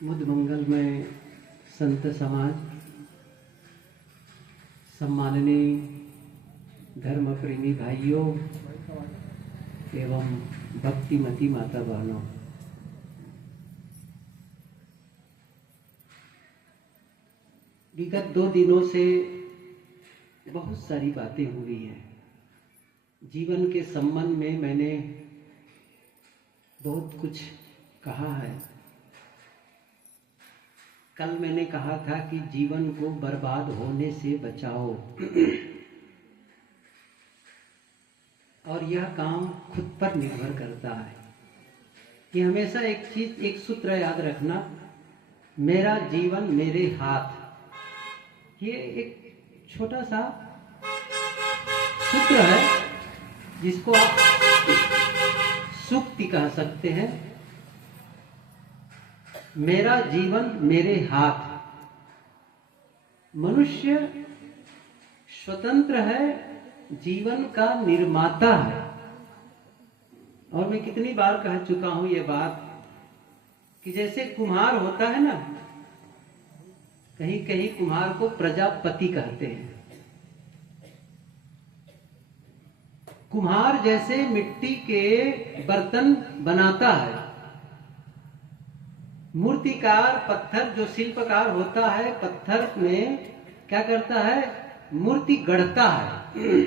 मुद मंगल में संत समाज, सम्माननीय धर्म प्रेमी भाइयों एवं भक्तिमती माता बहनों, विगत 2 दिनों से बहुत सारी बातें हुई हैं। जीवन के संबंध में मैंने बहुत कुछ कहा है। कल मैंने कहा था कि जीवन को बर्बाद होने से बचाओ और यह काम खुद पर निर्भर करता है कि हमेशा एक सूत्र याद रखना, मेरा जीवन मेरे हाथ। ये एक छोटा सा सूत्र है जिसको आप सूक्ति कह सकते हैं। मेरा जीवन मेरे हाथ। मनुष्य स्वतंत्र है, जीवन का निर्माता है। और मैं कितनी बार कह चुका हूं ये बात कि जैसे कुम्हार होता है ना, कहीं कहीं कुम्हार को प्रजापति कहते हैं। कुम्हार जैसे मिट्टी के बर्तन बनाता है, मूर्तिकार पत्थर जो शिल्पकार होता है पत्थर में क्या करता है, मूर्ति गढ़ता है।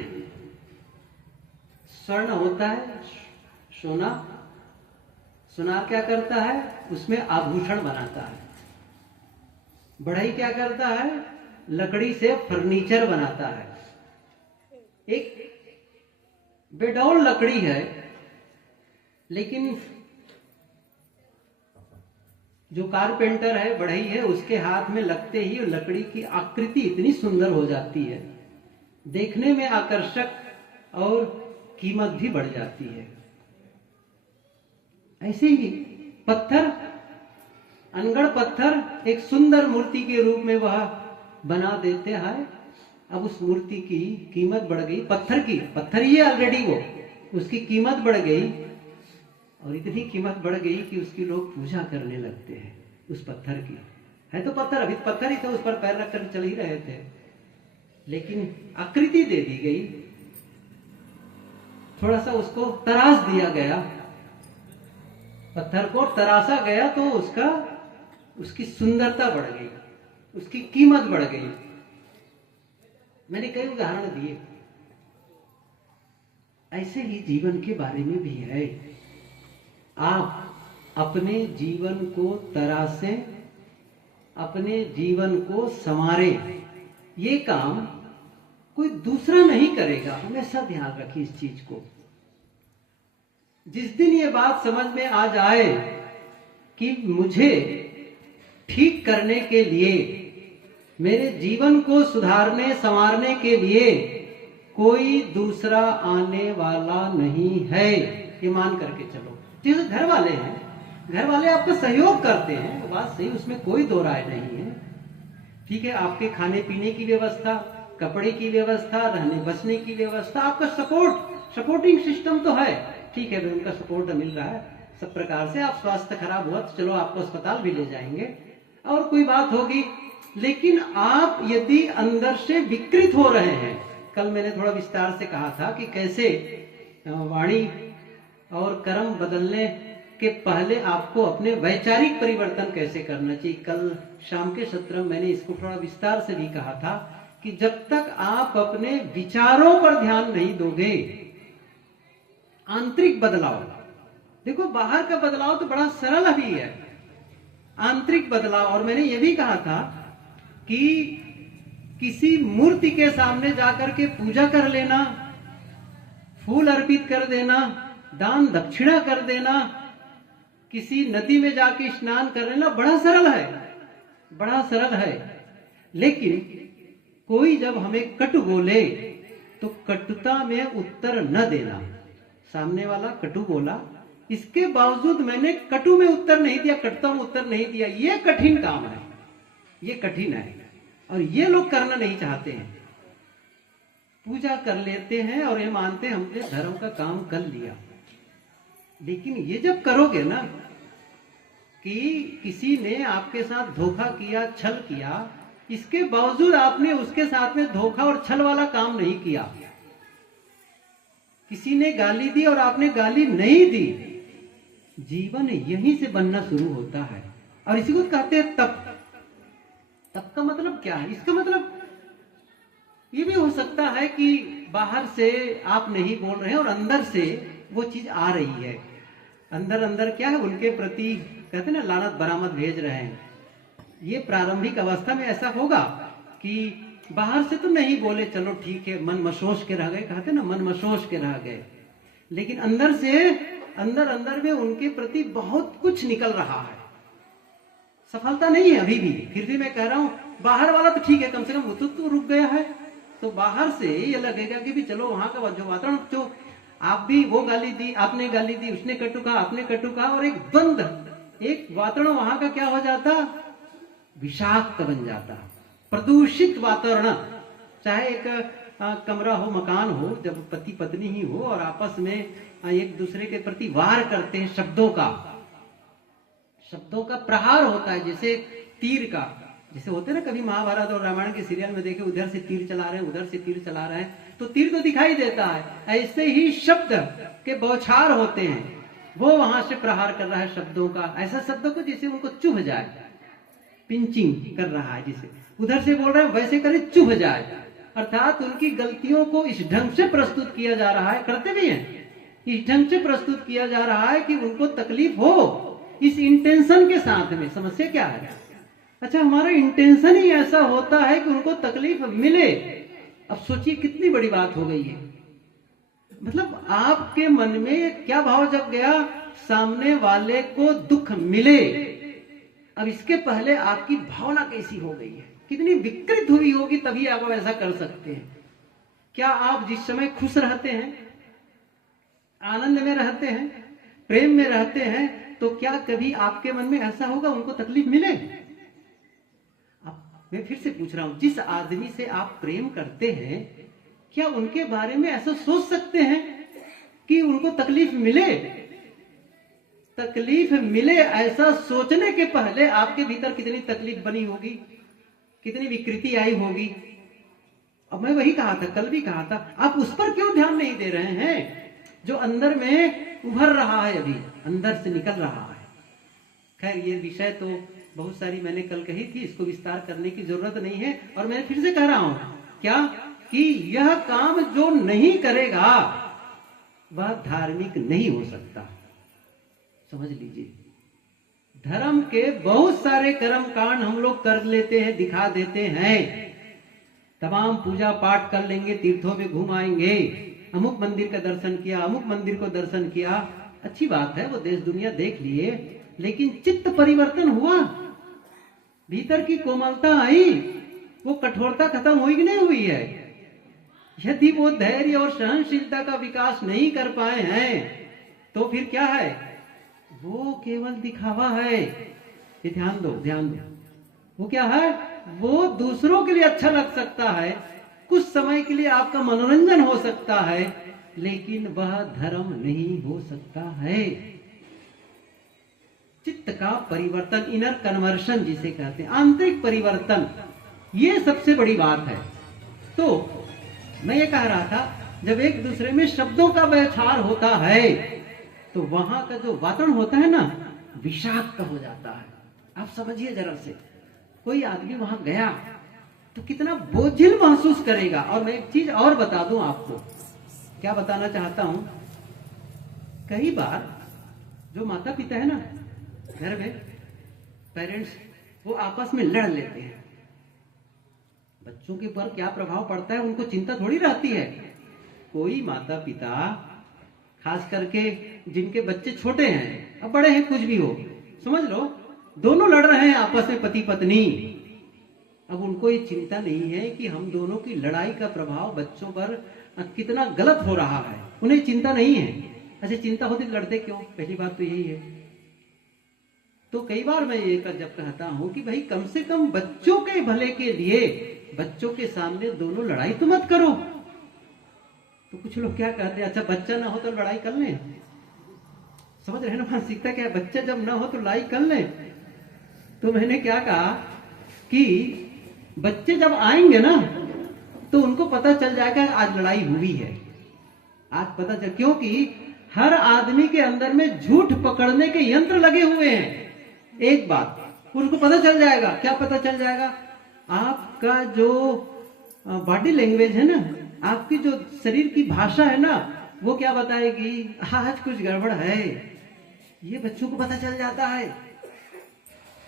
स्वर्ण होता है सोना, सुनार क्या करता है, उसमें आभूषण बनाता है। बढ़ई क्या करता है, लकड़ी से फर्नीचर बनाता है। एक बेडौल लकड़ी है, लेकिन जो कारपेंटर है, बढ़ई है, उसके हाथ में लगते ही लकड़ी की आकृति इतनी सुंदर हो जाती है, देखने में आकर्षक और कीमत भी बढ़ जाती है। ऐसे ही पत्थर, अनगढ़ पत्थर एक सुंदर मूर्ति के रूप में वह बना देते हैं। अब उस मूर्ति की कीमत बढ़ गई, पत्थर ही है ऑलरेडी, वो उसकी कीमत बढ़ गई और इतनी कीमत बढ़ गई कि उसकी लोग पूजा करने लगते हैं। उस पत्थर की है तो पत्थर, अभी पत्थर ही तो उस पर पैर रखकर चल ही रहे थे, लेकिन आकृति दे दी गई, थोड़ा सा उसको तराश दिया गया, पत्थर को तराशा गया तो उसकी सुंदरता बढ़ गई, उसकी कीमत बढ़ गई। मैंने कई उदाहरण दिए। ऐसे ही जीवन के बारे में भी है। आप अपने जीवन को तराशें, अपने जीवन को संवारें, ये काम कोई दूसरा नहीं करेगा। हमेशा ध्यान रखिए इस चीज को। जिस दिन ये बात समझ में आ जाए कि मुझे ठीक करने के लिए, मेरे जीवन को सुधारने संवारने के लिए कोई दूसरा आने वाला नहीं है, ये मान करके चलो। जैसे घर वाले हैं, घर वाले आपको सहयोग करते हैं, वो बात सही, उसमें कोई दो राय नहीं है। ठीक है, आपके खाने पीने की व्यवस्था, कपड़े की व्यवस्था, रहने बसने की व्यवस्था, आपका सपोर्टिंग सिस्टम तो है। ठीक है, उनका सपोर्ट मिल रहा है सब प्रकार से। आप स्वास्थ्य खराब हुआ तो चलो आपको अस्पताल भी ले जाएंगे और कोई बात होगी, लेकिन आप यदि अंदर से विकृत हो रहे हैं, कल मैंने थोड़ा विस्तार से कहा था कि कैसे वाणी और कर्म बदलने के पहले आपको अपने वैचारिक परिवर्तन कैसे करना चाहिए। कल शाम के सत्र में मैंने इसको थोड़ा विस्तार से भी कहा था कि जब तक आप अपने विचारों पर ध्यान नहीं दोगे, आंतरिक बदलाव, देखो बाहर का बदलाव तो बड़ा सरल भी है, आंतरिक बदलाव। और मैंने ये भी कहा था कि किसी मूर्ति के सामने जाकर के पूजा कर लेना, फूल अर्पित कर देना, दान दक्षिणा कर देना, किसी नदी में जाके स्नान कर लेना, बड़ा सरल है, बड़ा सरल है। लेकिन कोई जब हमें कटु बोले तो कटुता में उत्तर न देना। सामने वाला कटु बोला, इसके बावजूद मैंने कटु में उत्तर नहीं दिया, कटुता में उत्तर नहीं दिया, ये कठिन काम है, ये कठिन है और ये लोग करना नहीं चाहते हैं। पूजा कर लेते हैं और ये मानते हैं हमने धर्म का काम कर लिया, लेकिन ये जब करोगे ना कि किसी ने आपके साथ धोखा किया, छल किया, इसके बावजूद आपने उसके साथ में धोखा और छल वाला काम नहीं किया। किसी ने गाली दी और आपने गाली नहीं दी। जीवन यहीं से बनना शुरू होता है। और इसी को कहते हैं तप। तप का मतलब क्या है? इसका मतलब ये भी हो सकता है कि बाहर से आप नहीं बोल रहे हैं और अंदर से वो चीज आ रही है। अंदर अंदर क्या है, उनके प्रति कहते हैं ना, लानत बरामद भेज रहे हैं। ये प्रारंभिक अवस्था में ऐसा होगा कि बाहर से तो नहीं बोले, चलो ठीक है, मन मशोष के रह गए, कहते ना, मन मशोष के रह गए, लेकिन अंदर से अंदर अंदर में उनके प्रति बहुत कुछ निकल रहा है। सफलता नहीं है अभी भी, फिर भी मैं कह रहा हूं, बाहर वाला तो ठीक है, कम से कम वो तो रुक गया है। तो बाहर से ये लगेगा कि भी चलो वहां का जो वातावरण, जो आप भी वो गाली दी, आपने गाली दी, उसने कटु कहा, आपने कटु कहा, और एक द्वंद्व, एक वातावरण वहां का क्या हो जाता, विषाक्त बन जाता, प्रदूषित वातावरण। चाहे एक कमरा हो, मकान हो, जब पति पत्नी ही हो और आपस में एक दूसरे के प्रति वार करते हैं, शब्दों का प्रहार होता है, जैसे तीर का, जैसे होते ना कभी महाभारत और रामायण के सीरियल में देखे, उधर से तीर चला रहे हैं, उधर से तीर चला रहे हैं, तो तीर तो दिखाई देता है, ऐसे ही शब्द के बौछार होते हैं, वो वहां से प्रहार कर रहा है शब्दों का, ऐसा शब्दों को जिसे उनको चुभ जाए, पिंचिंग कर रहा है, जिसे उधर से बोल रहे हैं वैसे करे चुभ जाए। अर्थात उनकी गलतियों को इस ढंग से प्रस्तुत किया जा रहा है, करते भी हैं, इस ढंग से प्रस्तुत किया जा रहा है कि उनको तकलीफ हो, इस इंटेंशन के साथ में। समस्या क्या है? अच्छा, हमारा इंटेंशन ही ऐसा होता है कि उनको तकलीफ मिले। अब सोचिए कितनी बड़ी बात हो गई है। मतलब आपके मन में क्या भाव जग गया, सामने वाले को दुख मिले। अब इसके पहले आपकी भावना कैसी हो गई है, कितनी विकृत हुई होगी, तभी आप ऐसा कर सकते हैं। क्या आप जिस समय खुश रहते हैं, आनंद में रहते हैं, प्रेम में रहते हैं, तो क्या कभी आपके मन में ऐसा होगा उनको तकलीफ मिले? अब मैं फिर से पूछ रहा हूं, जिस आदमी से आप प्रेम करते हैं, क्या उनके बारे में ऐसा सोच सकते हैं कि उनको तकलीफ मिले? तकलीफ मिले ऐसा सोचने के पहले आपके भीतर कितनी तकलीफ बनी होगी, कितनी विकृति आई होगी। अब मैं वही कहा था, कल भी कहा था, आप उस पर क्यों ध्यान नहीं दे रहे हैं जो अंदर में उभर रहा है, अभी अंदर से निकल रहा है। खैर, ये विषय तो बहुत सारी मैंने कल कही थी, इसको विस्तार करने की जरूरत नहीं है। और मैं फिर से कह रहा हूं, क्या कि यह काम जो नहीं करेगा वह धार्मिक नहीं हो सकता। समझ लीजिए, धर्म के बहुत सारे कर्म कांड हम लोग कर लेते हैं, दिखा देते हैं, तमाम पूजा पाठ कर लेंगे, तीर्थों में घूम आएंगे, अमुक मंदिर का दर्शन किया, अमुक मंदिर को दर्शन किया, अच्छी बात है, वो देश दुनिया देख लिए, लेकिन चित्त परिवर्तन हुआ, भीतर की कोमलता आई, वो कठोरता खत्म हुई कि नहीं हुई है? यदि वो धैर्य और सहनशीलता का विकास नहीं कर पाए हैं, तो फिर क्या है? वो केवल दिखावा है। ये ध्यान दो, ध्यान दो। वो क्या है? वो दूसरों के लिए अच्छा लग सकता है, कुछ समय के लिए आपका मनोरंजन हो सकता है, लेकिन वह धर्म नहीं हो सकता है। चित्त का परिवर्तन, इनर कन्वर्शन जिसे कहते हैं, आंतरिक परिवर्तन, ये सबसे बड़ी बात है। तो मैं ये कह रहा था, जब एक दूसरे में शब्दों का बौछार होता है, तो वहां का जो वातावरण होता है ना, विषाक्त हो जाता है। आप समझिए जरा से, कोई आदमी वहां गया तो कितना बोझिल महसूस करेगा। और मैं एक चीज और बता दूं आपको, क्या बताना चाहता हूं, कई बार जो माता पिता है ना घर में, पेरेंट्स, वो आपस में लड़ लेते हैं। बच्चों के ऊपर क्या प्रभाव पड़ता है उनको चिंता थोड़ी रहती है। कोई माता पिता, खास करके जिनके बच्चे छोटे हैं, अब बड़े हैं कुछ भी हो, समझ लो दोनों लड़ रहे हैं आपस में, पति पत्नी, अब उनको ये चिंता नहीं है कि हम दोनों की लड़ाई का प्रभाव बच्चों पर कितना गलत हो रहा है, उन्हें चिंता नहीं है। अच्छा, चिंता होती तो लड़ते क्यों? पहली बात तो यही है। तो कई बार मैं ये जब कहता हूं कि भाई कम से कम बच्चों के भले के लिए बच्चों के सामने दोनों लड़ाई तो मत करो। तो कुछ लोग क्या कहते हैं, अच्छा बच्चा ना हो तो लड़ाई कर लें। समझ रहे ना मानसिकता क्या है? बच्चे जब ना हो तो लड़ाई कर ले। तो मैंने क्या कहा कि बच्चे जब आएंगे ना तो उनको पता चल जाएगा आज लड़ाई हुई है। आज पता चल, क्योंकि हर आदमी के अंदर में झूठ पकड़ने के यंत्र लगे हुए हैं। एक बात उनको पता चल जाएगा। क्या पता चल जाएगा? आपका जो बॉडी लैंग्वेज है ना, आपकी जो शरीर की भाषा है ना, वो क्या बताएगी आज कुछ गड़बड़ है। ये बच्चों को पता चल जाता है।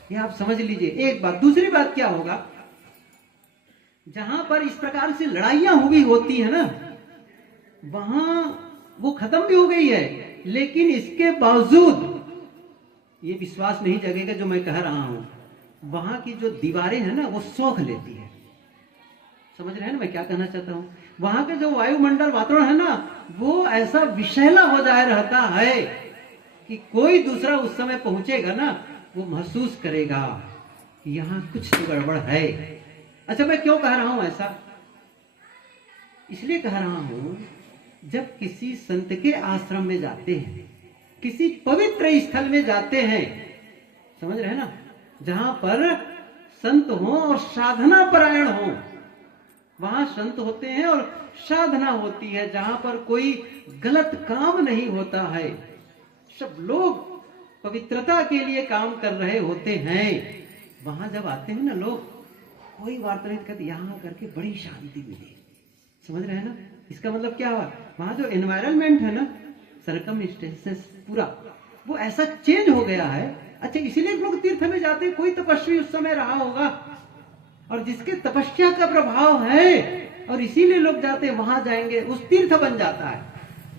ये आप समझ लीजिए एक बात। दूसरी बात क्या होगा, जहां पर इस प्रकार से लड़ाइयां हुई होती है ना, वहां वो खत्म भी हो गई है, लेकिन इसके बावजूद ये विश्वास नहीं जगेगा जो मैं कह रहा हूं, वहां की जो दीवारें हैं ना वो सौख लेती है। समझ रहे हैं ना मैं क्या कहना चाहता हूं? वहां के जो वायुमंडल वातावरण है ना, वो ऐसा विषैला हो जाए रहता है कि कोई दूसरा उस समय पहुंचेगा ना, वो महसूस करेगा यहां कुछ तो गड़बड़ है। अच्छा, मैं क्यों कह रहा हूं ऐसा? इसलिए कह रहा हूं, जब किसी संत के आश्रम में जाते हैं, किसी पवित्र स्थल में जाते हैं, समझ रहे हैं ना, जहां पर संत हो और साधना परायण हो, वहां संत होते हैं और साधना होती है, जहां पर कोई गलत काम नहीं होता है, सब लोग पवित्रता के लिए काम कर रहे होते हैं। वहां जब आते हैं ना लोग, कोई वार्ता नहीं करते, यहां करके बड़ी शांति मिली। समझ रहे हैं ना? इसका मतलब क्या हुआ, वहां जो एनवायरनमेंट है ना, सरकमस्टेंसेस पूरा वो ऐसा चेंज हो गया है। अच्छा, इसीलिए लोग तीर्थ में जाते हैं। कोई तपस्वी उस समय रहा होगा और जिसके तपस्या का प्रभाव है, और इसीलिए लोग जाते हैं, वहां जाएंगे, उस तीर्थ बन जाता है।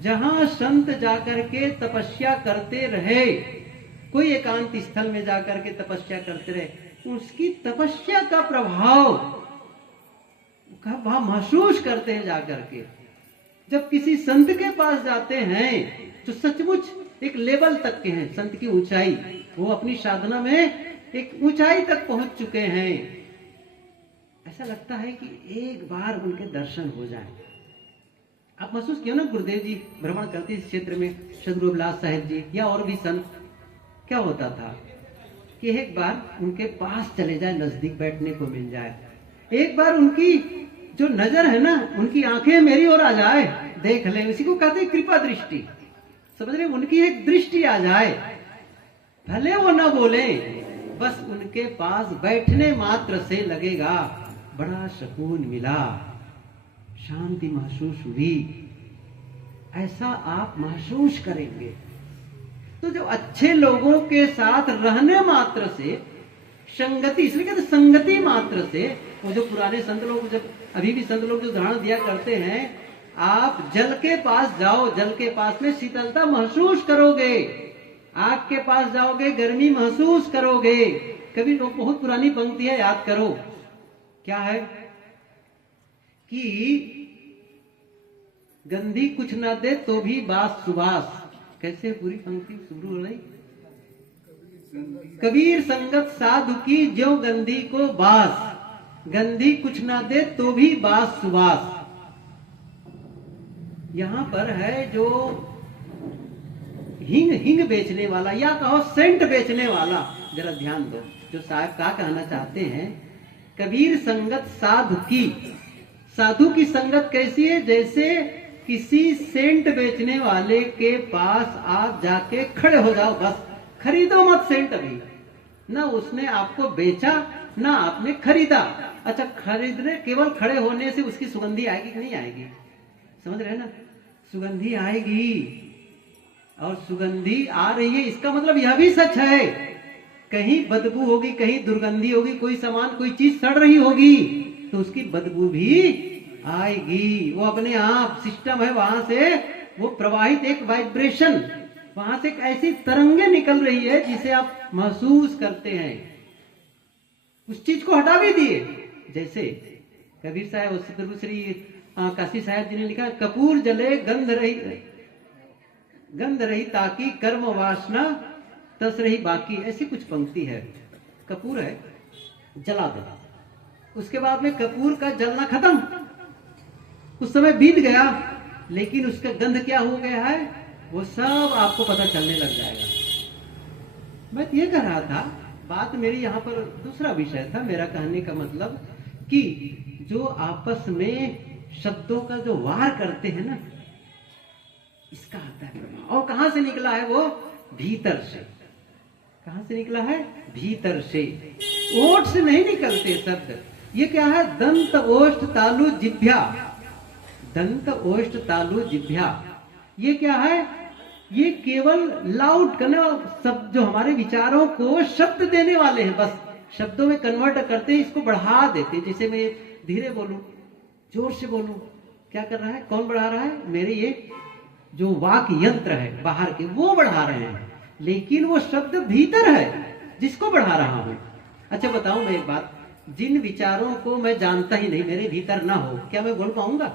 जहां संत जाकर के तपस्या करते रहे, कोई एकांत स्थल में जाकर के तपस्या करते रहे, उसकी तपस्या का प्रभाव वहां महसूस करते हैं जाकर के। जब किसी संत के पास जाते हैं तो सचमुच एक लेवल तक के हैं, संत की ऊंचाई, वो अपनी साधना में एक ऊंचाई तक पहुंच चुके हैं। ऐसा लगता है कि एक बार उनके दर्शन हो जाए। आप महसूस किया ना, गुरुदेव जी भ्रमण करते इस क्षेत्र में, सदगुरु विलास साहिब जी या और भी संत, क्या होता था कि एक बार उनके पास चले जाए, नजदीक बैठने को मिल जाए, एक बार उनकी जो नजर है ना, उनकी आंखें मेरी ओर आ जाए, देख ले, उसी को कहते हैं कृपा दृष्टि। समझ रहे, उनकी एक दृष्टि आ जाए, भले वो ना बोले, बस उनके पास बैठने मात्र से लगेगा बड़ा सुकून मिला, शांति महसूस हुई। ऐसा आप महसूस करेंगे। तो जो अच्छे लोगों के साथ रहने मात्र से, संगति, इसलिए कहते संगति मात्र से, वो जो पुराने संत लोग, जब अभी भी संत लोग जो उदाहरण दिया करते हैं, आप जल के पास जाओ, जल के पास में शीतलता महसूस करोगे, आग के पास जाओगे गर्मी महसूस करोगे। कभी लोग, बहुत पुरानी पंक्ति है, याद करो, क्या है कि गंधी कुछ ना दे तो भी बास सुबास। कैसे पूरी पंक्ति शुरू हो रही? कबीर संगत साधु की ज्यों गंधी को बास, गंधी कुछ ना दे तो भी बास सुबास। यहां पर है जो हिंग बेचने वाला, या कहो सेंट बेचने वाला, जरा ध्यान दो, जो साहब क्या कहना चाहते हैं, कबीर संगत साधु की, साधु की संगत कैसी है? जैसे किसी सेंट बेचने वाले के पास आप जाके खड़े हो जाओ, बस खरीदो मत सेंट, अभी ना उसने आपको बेचा ना आपने खरीदा। अच्छा, खरीदने, केवल खड़े होने से उसकी सुगंधी आएगी कि नहीं आएगी? समझ रहे ना, सुगंधी आएगी, और सुगंधी आ रही है, इसका मतलब यह भी सच है, कहीं बदबू होगी, कहीं दुर्गंधी होगी, कोई सामान, कोई चीज सड़ रही होगी तो उसकी बदबू भी आएगी। वो अपने आप सिस्टम है, वहां से वो प्रवाहित एक वाइब्रेशन, वहां से एक ऐसी तरंगे निकल रही है जिसे आप महसूस करते हैं। उस चीज को हटा भी दिए, जैसे कबीर साहब, श्री काशी साहब जी ने लिखा, कपूर जले गंध रही ताकि कर्म वासना तस रही बाकी। ऐसी कुछ पंक्ति है, कपूर है, जला दो, उसके बाद में कपूर का जलना खत्म, उस समय बीत गया, लेकिन उसका गंध क्या हो गया है? वो सब आपको पता चलने लग जाएगा। मैं ये कह रहा था, बात मेरी यहाँ पर दूसरा विषय था। मेरा कहने का मतलब कि जो आपस में शब्दों का जो वार करते हैं ना, इसका आता है प्रभाव। और कहां से निकला है वो? भीतर से। कहां से निकला है? भीतर से। ओठ से नहीं निकलते शब्द। ये क्या है? दंत ओष्ठ तालु जिह्वा। दंत ओष्ठ तालु जिह्वा, ये क्या है? ये केवल लाउड करने शब्द, जो हमारे विचारों को शब्द देने वाले हैं, बस शब्दों में कन्वर्ट करते हैं, इसको बढ़ा देते हैं। जैसे मैं धीरे बोलूं, जोर से बोलूं, क्या कर रहा है? कौन बढ़ा रहा है? मेरे ये जो वाक यंत्र है बाहर के, वो बढ़ा रहे हैं, लेकिन वो शब्द भीतर है जिसको बढ़ा रहा हूं। अच्छा बताऊं मैं एक बात, जिन विचारों को मैं जानता ही नहीं, मेरे भीतर ना हो, क्या मैं बोल पाऊंगा?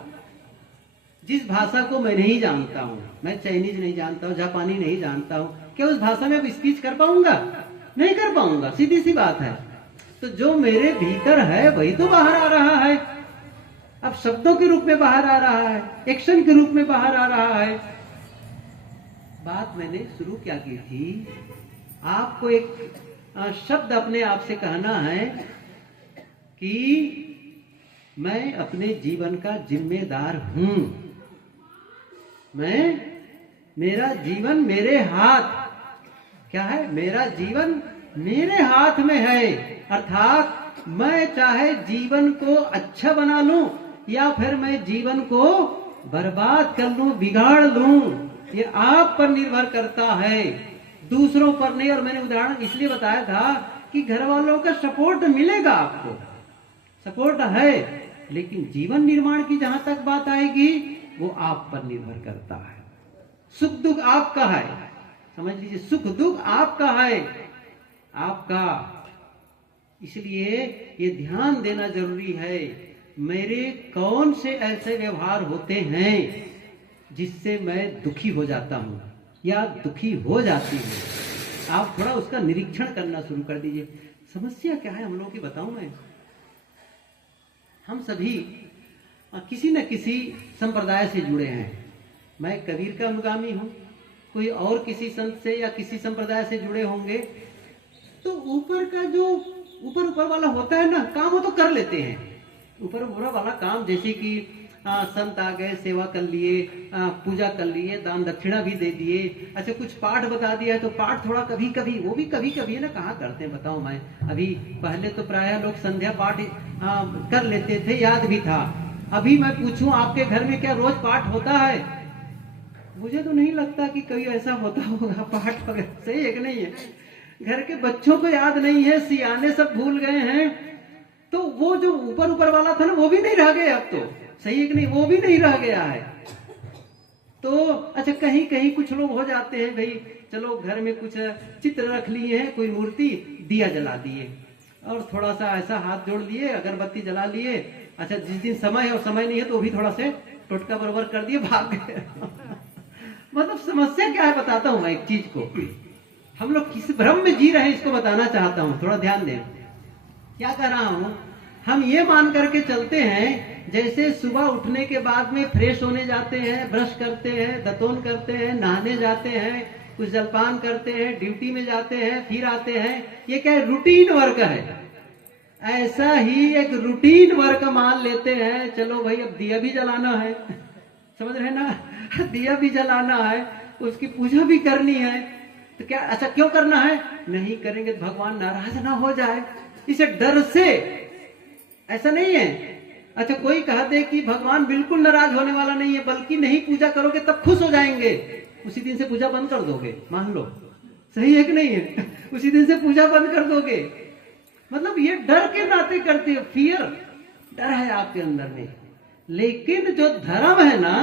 जिस भाषा को मैं नहीं जानता हूं, मैं चाइनीज नहीं जानता हूं, जापानी नहीं जानता हूं, क्या उस भाषा में अब स्पीच कर पाऊंगा? नहीं कर पाऊंगा, सीधी सी बात है। तो जो मेरे भीतर है वही तो बाहर आ रहा है। अब शब्दों के रूप में बाहर आ रहा है, एक्शन के रूप में बाहर आ रहा है। बात मैंने शुरू क्या की थी, आपको एक शब्द अपने आप से कहना है कि मैं अपने जीवन का जिम्मेदार हूं। मेरा जीवन मेरे हाथ, क्या है? मेरा जीवन मेरे हाथ में है। अर्थात मैं चाहे जीवन को अच्छा बना लूं या फिर मैं जीवन को बर्बाद कर लूं, बिगाड़ लूं, ये आप पर निर्भर करता है, दूसरों पर नहीं। और मैंने उदाहरण इसलिए बताया था कि घर वालों का सपोर्ट मिलेगा, आपको सपोर्ट है, लेकिन जीवन निर्माण की जहां तक बात आएगी वो आप पर निर्भर करता है। सुख दुख आपका है, समझ लीजिए, सुख दुख आपका है, आपका। इसलिए ये ध्यान देना जरूरी है, मेरे कौन से ऐसे व्यवहार होते हैं जिससे मैं दुखी हो जाता हूं या दुखी हो जाती हूं। आप थोड़ा उसका निरीक्षण करना शुरू कर दीजिए। समस्या क्या है हम लोगों की बताऊं मैं? हम सभी किसी न किसी संप्रदाय से जुड़े हैं। मैं कबीर का अनुगामी हूं, कोई और किसी संत से या किसी संप्रदाय से जुड़े होंगे। तो ऊपर का जो ऊपर वाला होता है ना, काम वो तो कर लेते हैं। ऊपर वाला काम, जैसे कि संत आ गए, सेवा कर लिए, पूजा कर लिए, दान दक्षिणा भी दे दिए। अच्छा कुछ पाठ बता दिया है तो पाठ थोड़ा कभी कभी, वो भी कभी कभी है ना, कहाँ करते हैं बताओ। मैं अभी पहले तो प्रायः लोग संध्या पाठ कर लेते थे, याद भी था। अभी मैं पूछूं आपके घर में क्या रोज पाठ होता है? मुझे तो नहीं लगता कि कोई ऐसा होता होगा पाठ वगैरह। सही है कि नहीं है? घर के बच्चों को याद नहीं है, सियाने सब भूल गए हैं, तो वो जो ऊपर वाला था ना, वो भी नहीं रह गया अब तो। सही है कि नहीं? वो भी नहीं रह गया है। तो अच्छा कहीं कहीं कुछ लोग हो जाते हैं, भाई चलो घर में कुछ चित्र रख लिए हैं, कोई मूर्ति, दिया जला दिए और थोड़ा सा ऐसा हाथ जोड़ लिए, अगरबत्ती जला लिए। अच्छा जिस दिन समय है और समय नहीं है तो भी थोड़ा से टोटका बराबर कर दिए, भाग गए। मतलब समस्या क्या है बताता हूं मैं एक चीज को। हम लोग किस भ्रम में जी रहे हैं इसको बताना चाहता हूं, थोड़ा ध्यान दें। क्या कर रहा हूं, हम ये मान करके चलते हैं जैसे सुबह उठने के बाद में फ्रेश होने जाते हैं, ब्रश करते हैं, दतोन करते हैं, नहाने जाते हैं, कुछ जलपान करते हैं, ड्यूटी में जाते हैं, फिर आते हैं। ये क्या है? रूटीन वर्क है। ऐसा ही एक रूटीन वर्क मान लेते हैं, चलो भाई अब दिया भी जलाना है, समझ रहे ना, दिया भी जलाना है, उसकी पूजा भी करनी है। तो क्या अच्छा क्यों करना है? नहीं करेंगे तो भगवान नाराज ना हो जाए, इसे डर से। ऐसा नहीं है। अच्छा कोई कह दे कि भगवान बिल्कुल नाराज होने वाला नहीं है, बल्कि नहीं पूजा करोगे तब खुश हो जाएंगे, उसी दिन से पूजा बंद कर दोगे, मान लो। सही है कि नहीं है? उसी दिन से पूजा बंद कर दोगे। मतलब ये डर के नाते करते हो, फियर, डर है आपके अंदर में। लेकिन जो धर्म है ना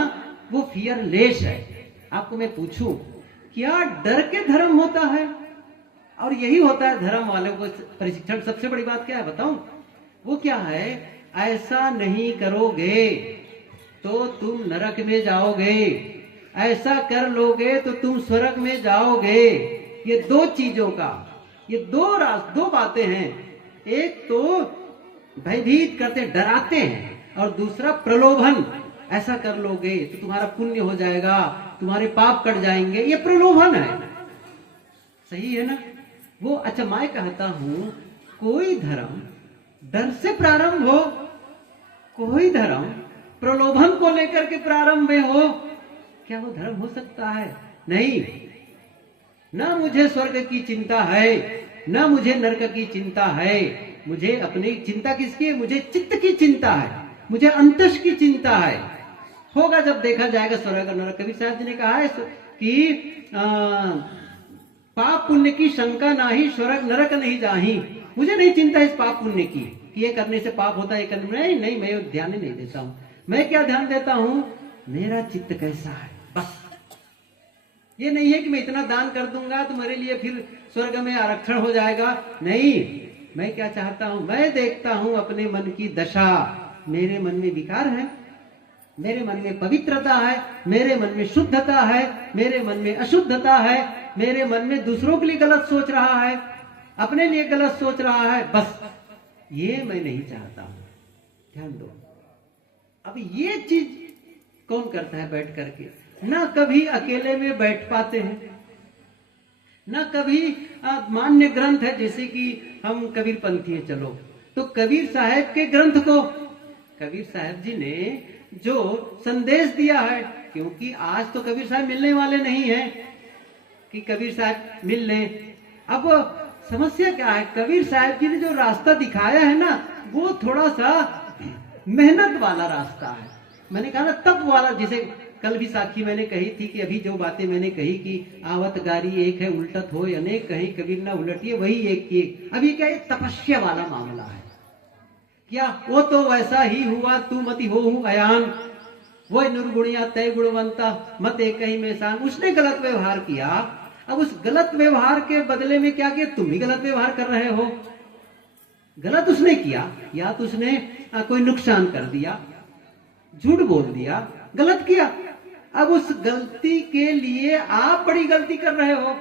वो फियरलेस है। आपको मैं पूछूं, क्या डर के धर्म होता है? और यही होता है धर्म वालों को प्रशिक्षण। सबसे बड़ी बात क्या है बताऊं? वो क्या है? ऐसा नहीं करोगे तो तुम नरक में जाओगे, ऐसा कर लोगे तो तुम स्वर्ग में जाओगे। ये दो चीजों का, ये दो बातें हैं। एक तो भयभीत करते, डराते हैं, और दूसरा प्रलोभन ऐसा कर लोगे तो तुम्हारा पुण्य हो जाएगा, तुम्हारे पाप कट जाएंगे, ये प्रलोभन है। सही है ना? वो अच्छा, मैं कहता हूं कोई धर्म डर से प्रारंभ हो, कोई धर्म प्रलोभन को लेकर के प्रारंभ में हो, क्या वो धर्म हो सकता है? नहीं। ना मुझे स्वर्ग की चिंता है, ना मुझे नरक की चिंता है। मुझे अपनी चिंता किसकी है? मुझे चित्त की चिंता है, मुझे अंतस की चिंता है। होगा जब देखा जाएगा स्वर्ग और नरक। कबीर साहब जी ने कहा है कि पाप पुण्य की शंका नाही, स्वर्ग नरक नहीं जाही। मुझे नहीं चिंता इस पाप पुण्य की कि ये करने से पाप होता है, ये करने नहीं, नहीं, मैं ध्यान ही नहीं देता हूं। मैं क्या ध्यान देता हूं? मेरा चित्त कैसा है, बस। ये नहीं है कि मैं इतना दान कर दूंगा तो मेरे लिए फिर स्वर्ग में आरक्षण हो जाएगा। नहीं, मैं क्या चाहता हूं? मैं देखता हूं अपने मन की दशा। मेरे मन में विकार है, मेरे मन में पवित्रता है, मेरे मन में शुद्धता है, मेरे मन में अशुद्धता है, मेरे मन में दूसरों के लिए गलत सोच रहा है, अपने लिए गलत सोच रहा है, बस ये मैं नहीं चाहता हूं। ध्यान दो। अब ये चीज कौन करता है बैठ करके? ना कभी अकेले में बैठ पाते हैं, ना कभी मान्य ग्रंथ है, जैसे कि हम कबीर पंथी हैं, चलो तो कबीर साहब के ग्रंथ को कबीर साहब जी ने जो संदेश दिया है, क्योंकि आज तो कबीर साहब मिलने वाले नहीं हैं कि कबीर साहब मिल लें। अब समस्या क्या है? कबीर साहब जी ने जो रास्ता दिखाया है ना, वो थोड़ा सा मेहनत वाला रास्ता है। मैंने कहा ना तप वाला, जिसे कल भी साखी मैंने कही थी कि अभी जो बातें मैंने कही कि आवत गारी एक है, उल्टत हो अनेक, कहीं कबीर ना उलटिए वही एक की एक। अभी क्या है? तपस्या वाला मामला है। क्या वो तो वैसा ही हुआ, तू मति हो अयान, वो निर्गुणिया तय गुणवंता मत एक ही में शान। उसने गलत व्यवहार किया, अब उस गलत व्यवहार के बदले में क्या किया? तुम भी गलत व्यवहार कर रहे हो। गलत उसने किया, या तो उसने कोई नुकसान कर दिया, झूठ बोल दिया, गलत किया। अब उस गलती के लिए आप बड़ी गलती कर रहे हो,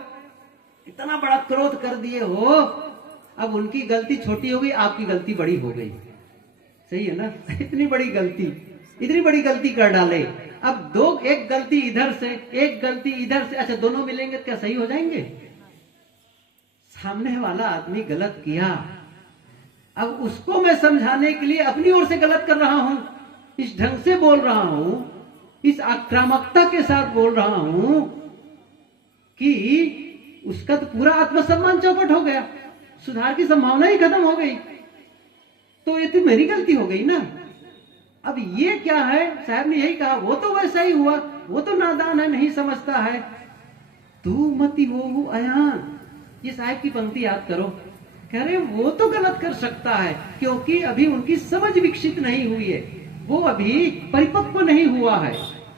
इतना बड़ा क्रोध कर दिए हो। अब उनकी गलती छोटी हो गई, आपकी गलती बड़ी हो गई। सही है ना? इतनी बड़ी गलती कर डाले। अब एक गलती इधर से, एक गलती इधर से, अच्छा दोनों मिलेंगे क्या सही हो जाएंगे? सामने वाला आदमी गलत किया, अब उसको मैं समझाने के लिए अपनी ओर से गलत कर रहा हूं, इस ढंग से बोल रहा हूं, इस आक्रामकता के साथ बोल रहा हूं कि उसका तो पूरा आत्मसम्मान चौपट हो गया, सुधार की संभावना ही खत्म हो गई। तो ये तो मेरी गलती हो गई ना। अब ये क्या है? साहब ने यही कहा, वो तो वैसा ही हुआ, वो तो नादान है, नहीं समझता है, तू मति हो अयान। ये साहब की पंक्ति याद करो। कह रहे वो तो गलत कर सकता है, क्योंकि अभी उनकी समझ विकसित नहीं हुई है, वो अभी परिपक्व नहीं हुआ है,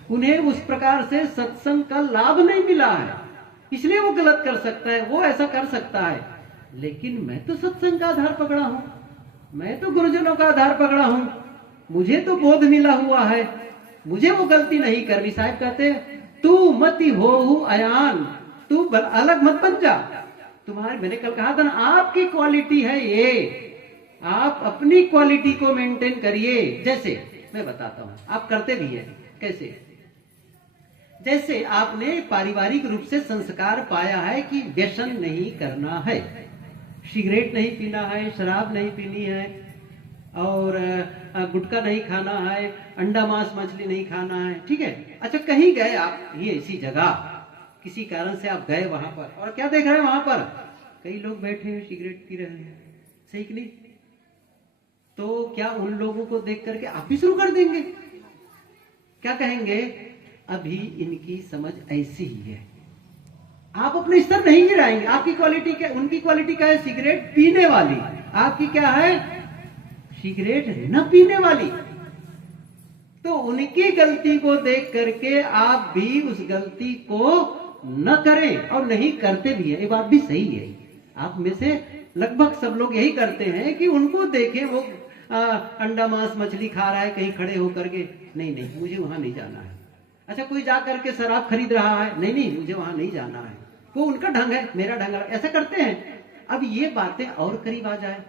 उन्हें उस प्रकार से सत्संग का लाभ नहीं मिला है, इसलिए वो गलत कर सकता है, वो ऐसा कर सकता है। लेकिन मैं तो सत्संग का आधार पकड़ा हूं, मैं तो गुरुजनों का आधार पकड़ा हूं, मुझे तो बोध मिला हुआ है, मुझे वो गलती नहीं करनी। साहब कहते तू मति हो अयान, तू अलग मत बन जा। तुम्हारे, मैंने कल कहा था ना, आपकी क्वालिटी है ये, आप अपनी क्वालिटी को मेंटेन करिए। जैसे मैं बताता हूं, आप करते भी है कैसे? जैसे आपने पारिवारिक रूप से संस्कार पाया है कि व्यसन नहीं करना है, सिगरेट नहीं पीना है, शराब नहीं पीनी है, और गुटखा नहीं खाना है, अंडा मांस मछली नहीं खाना है, ठीक है। अच्छा कहीं गए आप, ये ऐसी जगह, किसी कारण से आप गए वहां पर, और क्या देख रहे हैं वहां पर? कई लोग बैठे हैं सिगरेट पी रहे हैं, सही कि नहीं? तो क्या उन लोगों को देख करके आप भी शुरू कर देंगे? क्या कहेंगे? अभी इनकी समझ ऐसी ही है। आप अपने स्तर नहीं गिराएंगे। आपकी क्वालिटी क्या, उनकी क्वालिटी क्या है? सिगरेट पीने वाली। आपकी क्या है? सिगरेट न पीने वाली। तो उनकी गलती को देख करके आप भी उस गलती को न करें, और नहीं करते भी है। ये बात भी सही है। आप में से लगभग सब लोग यही करते हैं कि उनको देखें वो अंडा मांस मछली खा रहा है कहीं खड़े होकर के, नहीं नहीं मुझे वहां नहीं जाना है। अच्छा कोई जा करके शराब खरीद रहा है, नहीं नहीं मुझे वहां नहीं जाना है, वो उनका ढंग है, मेरा ढंग है, ऐसा करते हैं। अब ये बातें और करीब आ जाए,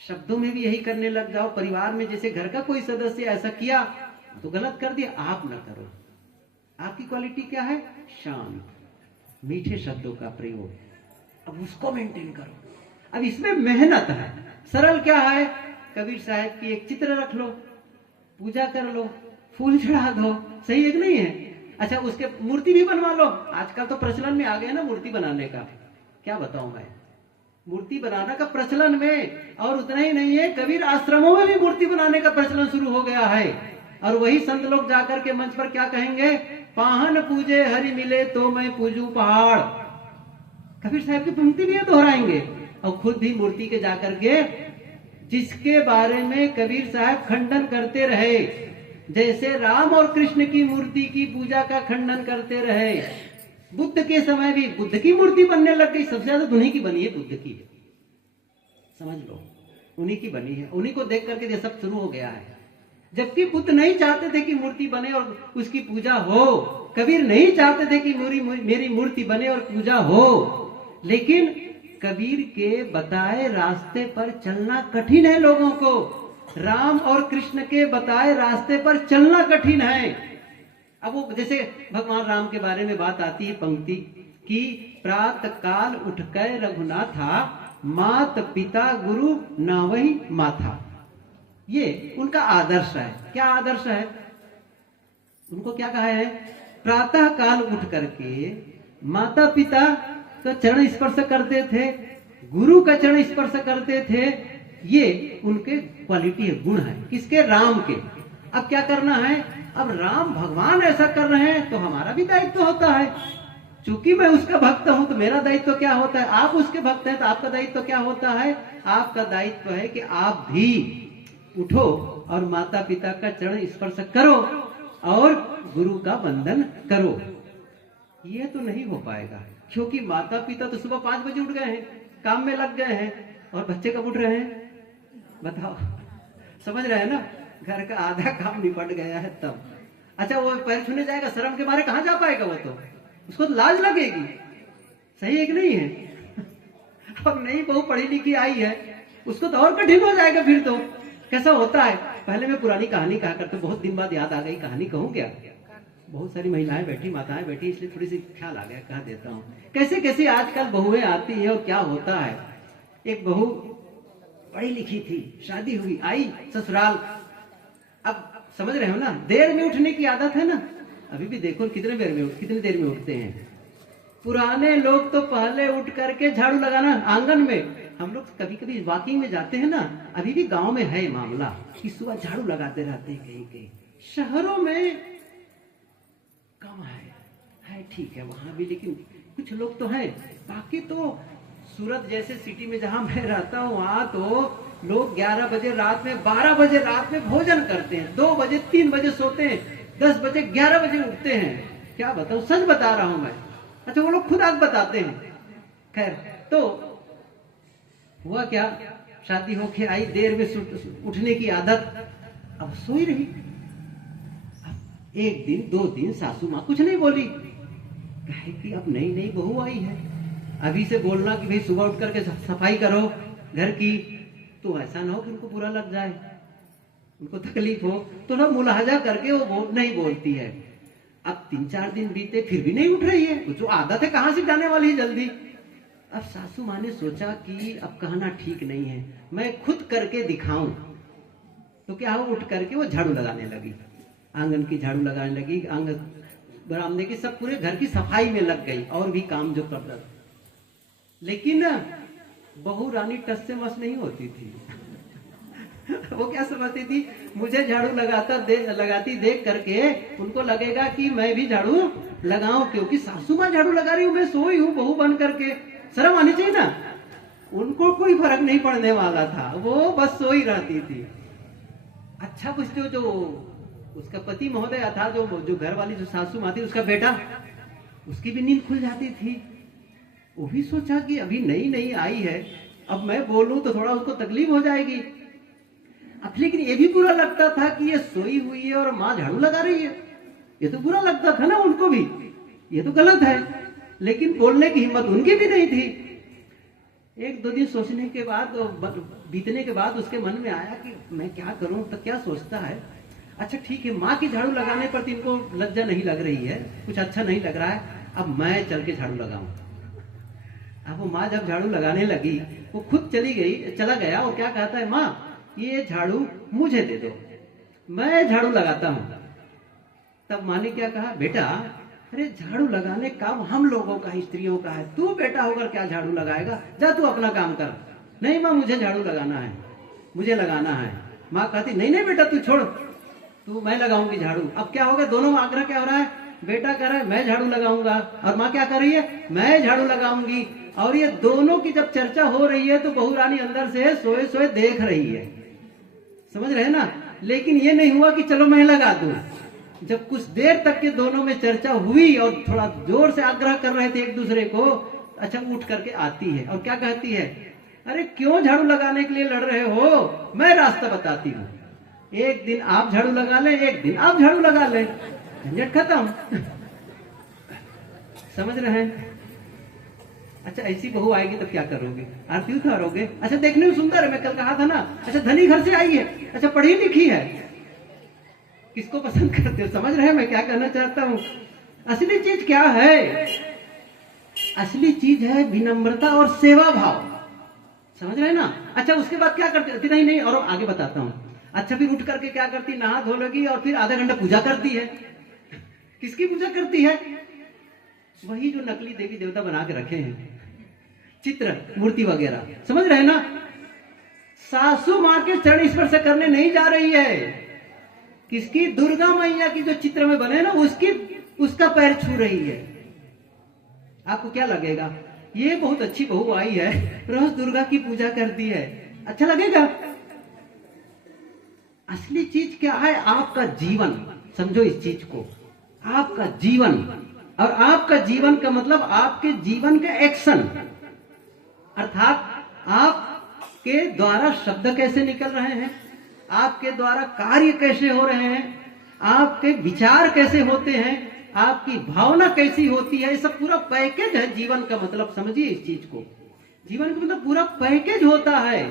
शब्दों में भी यही करने लग जाओ। परिवार में जैसे घर का कोई सदस्य ऐसा किया तो गलत कर दिया, आप ना करो। आपकी क्वालिटी क्या है? शांत, मीठे शब्दों का प्रयोग, अब उसको मेंटेन करो। अब इसमें मेहनत है, सरल क्या है? कबीर साहब की एक चित्र रख लो, पूजा कर लो, फूल चढ़ा दो, सही है कि नहीं है? अच्छा, उसके मूर्ति भी बनवा लो। आजकल तो प्रचलन में आ गया ना मूर्ति बनाने का, क्या बताऊं मैं, मूर्ति बनाने का प्रचलन में। और उतना ही नहीं है, कबीर आश्रमों में भी मूर्ति बनाने का प्रचलन शुरू हो गया है। और वही संत लोग जाकर के मंच पर क्या कहेंगे? पाहन पूजे हरि मिले तो मैं पूजू पहाड़। कबीर साहब की पंक्ति भी दोहराएंगे और खुद भी मूर्ति के जाकर के, जिसके बारे में कबीर साहब खंडन करते रहे, जैसे राम और कृष्ण की मूर्ति की पूजा का खंडन करते रहे। बुद्ध के समय भी बुद्ध की मूर्ति बनने लग गई, सबसे ज्यादा उन्हीं की बनी है, बुद्ध की, समझ लो, उन्हीं की बनी है। उन्हीं को देख करके ये सब शुरू हो गया है। जबकि बुद्ध नहीं चाहते थे कि मूर्ति बने और उसकी पूजा हो, कबीर नहीं चाहते थे कि मेरी मूर्ति बने और पूजा हो, लेकिन कबीर के बताए रास्ते पर चलना कठिन है लोगों को। राम और कृष्ण के बताए रास्ते पर चलना कठिन है। अब वो जैसे भगवान राम के बारे में बात आती है पंक्ति कि प्रातः काल उठकर रघुनाथा, मात पिता गुरु नावही माथा। ये उनका आदर्श है। क्या आदर्श है? उनको क्या कहा है? प्रातः काल उठ करके माता पिता का चरण स्पर्श करते थे, गुरु का चरण स्पर्श करते थे। ये उनके क्वालिटी है, गुण है। किसके? राम के। अब क्या करना है? अब राम भगवान ऐसा कर रहे हैं तो हमारा भी दायित्व होता है। चूंकि मैं उसका भक्त हूं तो मेरा दायित्व क्या होता है? आप उसके भक्त हैं तो आपका दायित्व क्या होता है? आपका दायित्व है कि आप भी उठो और माता पिता का चरण स्पर्श करो और गुरु का वंदन करो। ये तो नहीं हो पाएगा, क्योंकि माता पिता तो सुबह 5 बजे उठ गए हैं, काम में लग गए हैं, और बच्चे कब उठ रहे हैं? बताओ, समझ रहे हैं ना? घर का आधा काम निपट गया है तब। अच्छा, वो पैर छूने जाएगा, शर्म के मारे कहां जा पाएगा? वो तो उसको तो लाज लगेगी, सही है कि नहीं है? अब नई बहू पढ़ी लिखी आई है, उसको तो और कठिन हो जाएगा। फिर तो कैसा होता है? पहले मैं पुरानी कहानी कहा करता, बहुत दिन बाद याद आ गई, कहानी कहूं क्या? बहुत सारी महिलाएं बैठी, माताएं बैठी, इसलिए थोड़ी सी ख्याल आ गया, कह देता हूँ। कैसे कैसे आजकल बहुएं आती है और क्या होता है। एक बहू पढ़ी लिखी थी, शादी हुई, आई ससुराल। अब समझ रहे हो ना, देर में उठने की आदत है ना। अभी भी देखो कितनी देर में उठते हैं। पुराने लोग तो पहले उठ करके झाड़ू लगाना आंगन में। हम लोग कभी कभी वॉकिंग में जाते हैं ना, अभी भी गांव में है मामला कि सुबह झाड़ू लगाते रहते हैं कहीं कहीं। शहरों में कम है ठीक है वहां भी, लेकिन कुछ लोग तो है। बाकी तो सूरत जैसे सिटी में जहां मैं रहता हूँ, वहां तो लोग 11 बजे रात में, 12 बजे रात में भोजन करते हैं, 2 बजे 3 बजे सोते हैं, 10 बजे 11 बजे उठते हैं। क्या बताऊं, सच बता रहा हूं मैं। अच्छा, वो लोग खुद आज बताते हैं। खैर, तो हुआ क्या, शादी होके आई, देर में उठने की आदत, अब सोई रही। अब 1 दिन 2 दिन सासू माँ कुछ नहीं बोली, कहे कि अब नई नई बहू आई है, अभी से बोलना कि भाई सुबह उठ करके सफाई करो घर की, तो ऐसा ना हो कि उनको बुरा लग जाए, उनको तकलीफ हो, तो ना मुलाहजा करके वो नहीं बोलती है। अब 3-4 दिन बीते, फिर भी नहीं उठ रही है। जो आदत है कहां से जाने वाली है जल्दी। अब सासू माँ ने सोचा कि अब कहना ठीक नहीं है, मैं खुद करके दिखाऊं। तो क्या हो, उठ करके वो झाड़ू लगाने लगी, आंगन की झाड़ू लगाने लगी, आंगन बरामदे की, सब पूरे घर की सफाई में लग गई, और भी काम जो करता। लेकिन बहू रानी टस से मस नहीं होती थी। वो क्या समझती थी, मुझे झाड़ू लगाती देख करके उनको लगेगा कि मैं भी झाड़ू लगाऊं, क्योंकि सासू माँ झाड़ू लगा रही हूं, मैं सोई हूं बहू बन करके, शर्म आनी चाहिए ना। उनको कोई फर्क नहीं पड़ने वाला था, वो बस सोई रहती थी। अच्छा, कुछ जो उसका पति महोदय था, जो घर वाली जो सासू माँ थी, उसका बेटा, उसकी भी नींद खुल जाती थी। वो भी सोचा कि अभी नई नई आई है, अब मैं बोलूं तो थोड़ा उसको तकलीफ हो जाएगी। अब लेकिन ये भी बुरा लगता था कि ये सोई हुई है और माँ झाड़ू लगा रही है, ये तो बुरा लगता था ना उनको भी, ये तो गलत है। लेकिन बोलने की हिम्मत उनकी भी नहीं थी। 1-2 दिन सोचने के बाद, बीतने के बाद उसके मन में आया कि मैं क्या करूं। तो क्या सोचता है, अच्छा ठीक है, माँ की झाड़ू लगाने पर तो इनको लज्जा नहीं लग रही है, कुछ अच्छा नहीं लग रहा है, अब मैं चल के झाड़ू लगाऊं। अब वो माँ जब झाड़ू लगाने लगी, वो खुद चला गया और क्या कहता है, माँ ये झाड़ू मुझे दे दो, मैं झाड़ू लगाता हूं। तब माँ ने क्या कहा, बेटा अरे झाड़ू लगाने काम हम लोगों का, स्त्रियों का है, तू बेटा होकर क्या झाड़ू लगाएगा, जा तू अपना काम कर। नहीं माँ मुझे झाड़ू लगाना है, मुझे लगाना है। माँ कहती नहीं नहीं बेटा तू छोड़, तू मैं लगाऊंगी झाड़ू। अब क्या होगा, दोनों में आग्रह क्या हो रहा है, बेटा कह रहा है मैं झाड़ू लगाऊंगा और माँ क्या कर रही है, मैं झाड़ू लगाऊंगी। और ये दोनों की जब चर्चा हो रही है तो बहू रानी अंदर से सोए सोए देख रही है, समझ रहे हैं ना। लेकिन ये नहीं हुआ कि चलो मैं लगा दूं। जब कुछ देर तक के दोनों में चर्चा हुई और थोड़ा जोर से आग्रह कर रहे थे एक दूसरे को, अच्छा उठ करके आती है और क्या कहती है, अरे क्यों झाड़ू लगाने के लिए लड़ रहे हो, मैं रास्ता बताती हूँ, एक दिन आप झाड़ू लगा ले, एक दिन आप झाड़ू लगा ले, झंझट खत्म। समझ रहे हैं। अच्छा ऐसी बहू आएगी तो क्या करोगे, आरती उतारोगे। अच्छा देखने में सुंदर है, मैं कल कहा था ना, अच्छा धनी घर से आई है, अच्छा पढ़ी लिखी है, किसको पसंद करते हो, समझ रहे हैं मैं क्या कहना चाहता हूं। असली चीज क्या है, असली चीज है विनम्रता और सेवा भाव, समझ रहे हैं ना। अच्छा उसके बाद क्या करते, नहीं नहीं और आगे बताता हूं। अच्छा फिर उठ करके क्या करती, नहा धो लगी और फिर आधा घंटा पूजा करती है। किसकी पूजा करती है, वही जो नकली देवी देवता बना के रखे हैं, चित्र मूर्ति वगैरह, समझ रहे हैं ना। सासू माँ के चरण स्पर्श करने नहीं जा रही है, किसकी, दुर्गा मैया की जो चित्र में बने ना उसका पैर छू रही है। आपको क्या लगेगा, ये बहुत अच्छी बहू आई है, रोज दुर्गा की पूजा करती है, अच्छा लगेगा। असली चीज क्या है, आपका जीवन, समझो इस चीज को, आपका जीवन। और आपका जीवन का मतलब आपके जीवन का एक्शन, अर्थात आपके द्वारा शब्द कैसे निकल रहे हैं, आपके द्वारा कार्य कैसे हो रहे हैं, आपके विचार कैसे होते हैं, आपकी भावना कैसी होती है, ये सब पूरा पैकेज है जीवन का मतलब। समझिए इस चीज को, जीवन का मतलब पूरा पैकेज होता है,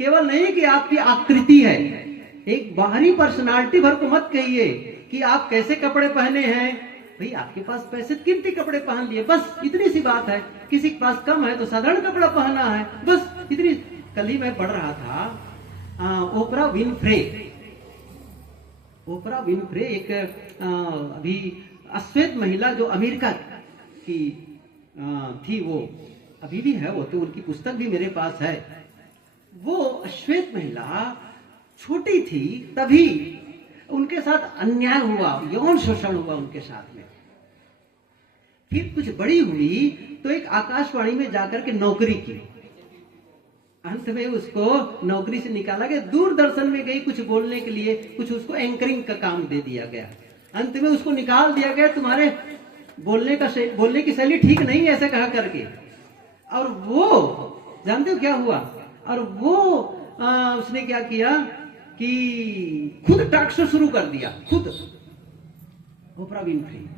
केवल नहीं कि आपकी आकृति है, एक बाहरी पर्सनालिटी भर को मत कहिए कि आप कैसे कपड़े पहने हैं, भाई आपके पास पैसे कीमती कपड़े पहन लिए, बस इतनी सी बात है। किसी के पास कम है तो साधारण कपड़ा पहना है, बस इतनी। कल ही मैं पढ़ रहा था ओपरा विनफ्रे, ओपरा विनफ्रे एक अभी अश्वेत महिला जो अमेरिका की थी, वो अभी भी है, वो तो उनकी पुस्तक भी मेरे पास है। वो अश्वेत महिला छोटी थी तभी उनके साथ अन्याय हुआ, यौन शोषण हुआ उनके साथ में। फिर कुछ बड़ी हुई तो एक आकाशवाणी में जाकर के नौकरी की, अंत में उसको नौकरी से निकाला गया, दूरदर्शन में गई कुछ बोलने के लिए, कुछ उसको एंकरिंग का काम दे दिया गया, अंत में उसको निकाल दिया गया, तुम्हारे बोलने की शैली ठीक नहीं है, ऐसा कहा करके। और वो जानते हो क्या हुआ, और वो उसने क्या किया कि खुद टॉक शो शुरू कर दिया, खुद ओपरा विनफ्री।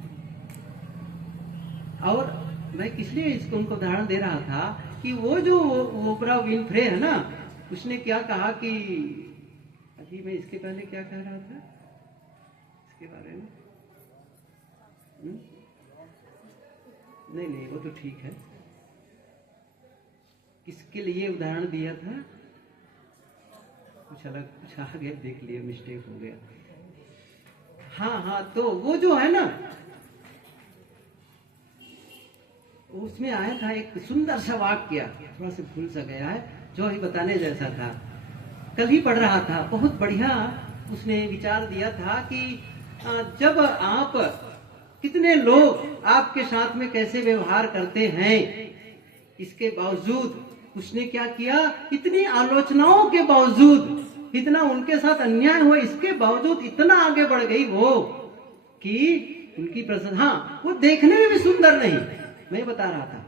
और मैं किस लिए इसको उनको उदाहरण दे रहा था कि वो जो ओपरा विनफ्रे है ना, उसने क्या कहा कि अभी मैं इसके पहले क्या कह रहा था इसके बारे में, नहीं नहीं वो तो ठीक है, किसके लिए उदाहरण दिया था, कुछ अलग कुछ आ गया, देख लिया, मिस्टेक हो गया। हाँ, तो वो जो है ना, उसमें आया था एक सुंदर सा वाक्य, थोड़ा सा भूल सा गया है, जो ही बताने जैसा था, कल ही पढ़ रहा था, बहुत बढ़िया उसने विचार दिया था कि जब आप, कितने लोग आपके साथ में कैसे व्यवहार करते हैं, इसके बावजूद उसने क्या किया, इतनी आलोचनाओं के बावजूद, इतना उनके साथ अन्याय हुआ, इसके बावजूद इतना आगे बढ़ गई वो कि उनकी प्रसन्न, हाँ वो देखने में भी सुंदर नहीं, मैं बता रहा था,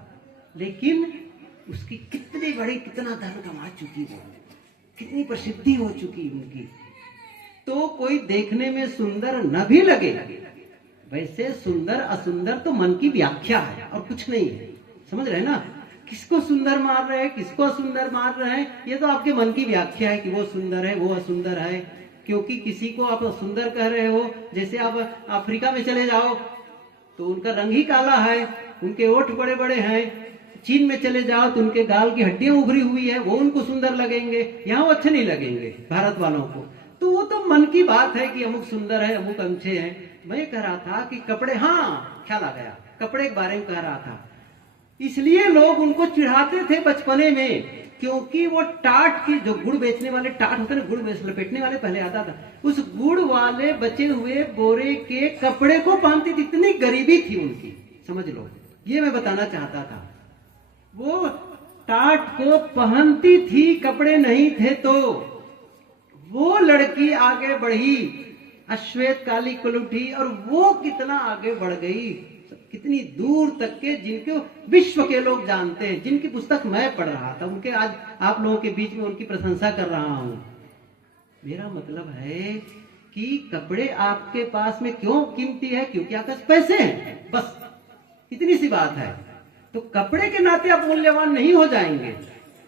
लेकिन उसकी कितनी बड़ी, कितना धन कमा चुकी वो, कितनी प्रसिद्धि हो चुकी उनकी। तो कोई देखने में सुंदर न भी लगे, वैसे सुंदर असुंदर तो मन की व्याख्या है और कुछ नहीं है, समझ रहे ना। किसको सुंदर मान रहे हैं, किसको असुंदर मान रहे हैं, ये तो आपके मन की व्याख्या है कि वो सुंदर है, वो असुंदर है, क्योंकि किसी को आप सुंदर कह रहे हो, जैसे आप अफ्रीका में चले जाओ तो उनका रंग ही काला है, उनके ओठ बड़े बड़े हैं। चीन में चले जाओ तो उनके गाल की हड्डियां उभरी हुई है, वो उनको सुंदर लगेंगे, यहाँ वो अच्छे नहीं लगेंगे भारत वालों को। तो वो तो मन की बात है कि अमुक सुंदर है, अमुक अच्छे हैं। मैं कह रहा था कि कपड़े, हाँ ख्याल आ गया, कपड़े के बारे में कह रहा था। इसलिए लोग उनको चिढ़ाते थे बचपने में, क्योंकि वो टाट की, जो गुड़ बेचने वाले टाट होते ना, गुड़ बेच लपेटने वाले पहले आता था, उस गुड़ वाले बचे हुए बोरे के कपड़े को पहनती थी। इतनी गरीबी थी उनकी, समझ लो। ये मैं बताना चाहता था, वो टाट को पहनती थी, कपड़े नहीं थे। तो वो लड़की आगे बढ़ी, अश्वेत काली कुलुठी, और वो कितना आगे बढ़ गई, कितनी दूर तक के, जिनको विश्व के लोग जानते हैं, जिनकी पुस्तक मैं पढ़ रहा था, उनके आज आप लोगों के बीच में उनकी प्रशंसा कर रहा हूं। मेरा मतलब है कि कपड़े आपके पास में क्यों कीमती है? क्योंकि आपके पास पैसे हैं, बस इतनी सी बात है। तो कपड़े के नाते आप मूल्यवान नहीं हो जाएंगे,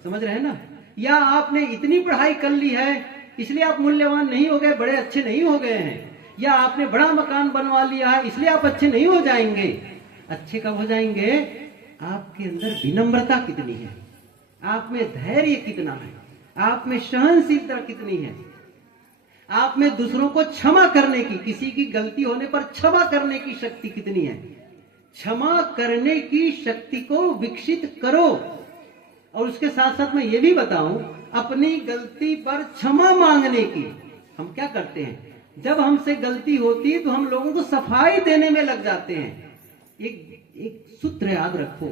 समझ रहे हैं ना? या आपने इतनी पढ़ाई कर ली है इसलिए आप मूल्यवान नहीं हो गए, बड़े अच्छे नहीं हो गए हैं। या आपने बड़ा मकान बनवा लिया है इसलिए आप अच्छे नहीं हो जाएंगे। अच्छे कब हो जाएंगे? आपके अंदर विनम्रता कितनी है, आप में धैर्य कितना है, आप में सहनशीलता कितनी है, आप में दूसरों को क्षमा करने की, किसी की गलती होने पर क्षमा करने की शक्ति कितनी है। क्षमा करने की शक्ति को विकसित करो। और उसके साथ साथ मैं ये भी बताऊं, अपनी गलती पर क्षमा मांगने की। हम क्या करते हैं, जब हमसे गलती होती है तो हम लोगों को सफाई देने में लग जाते हैं। एक सूत्र याद रखो,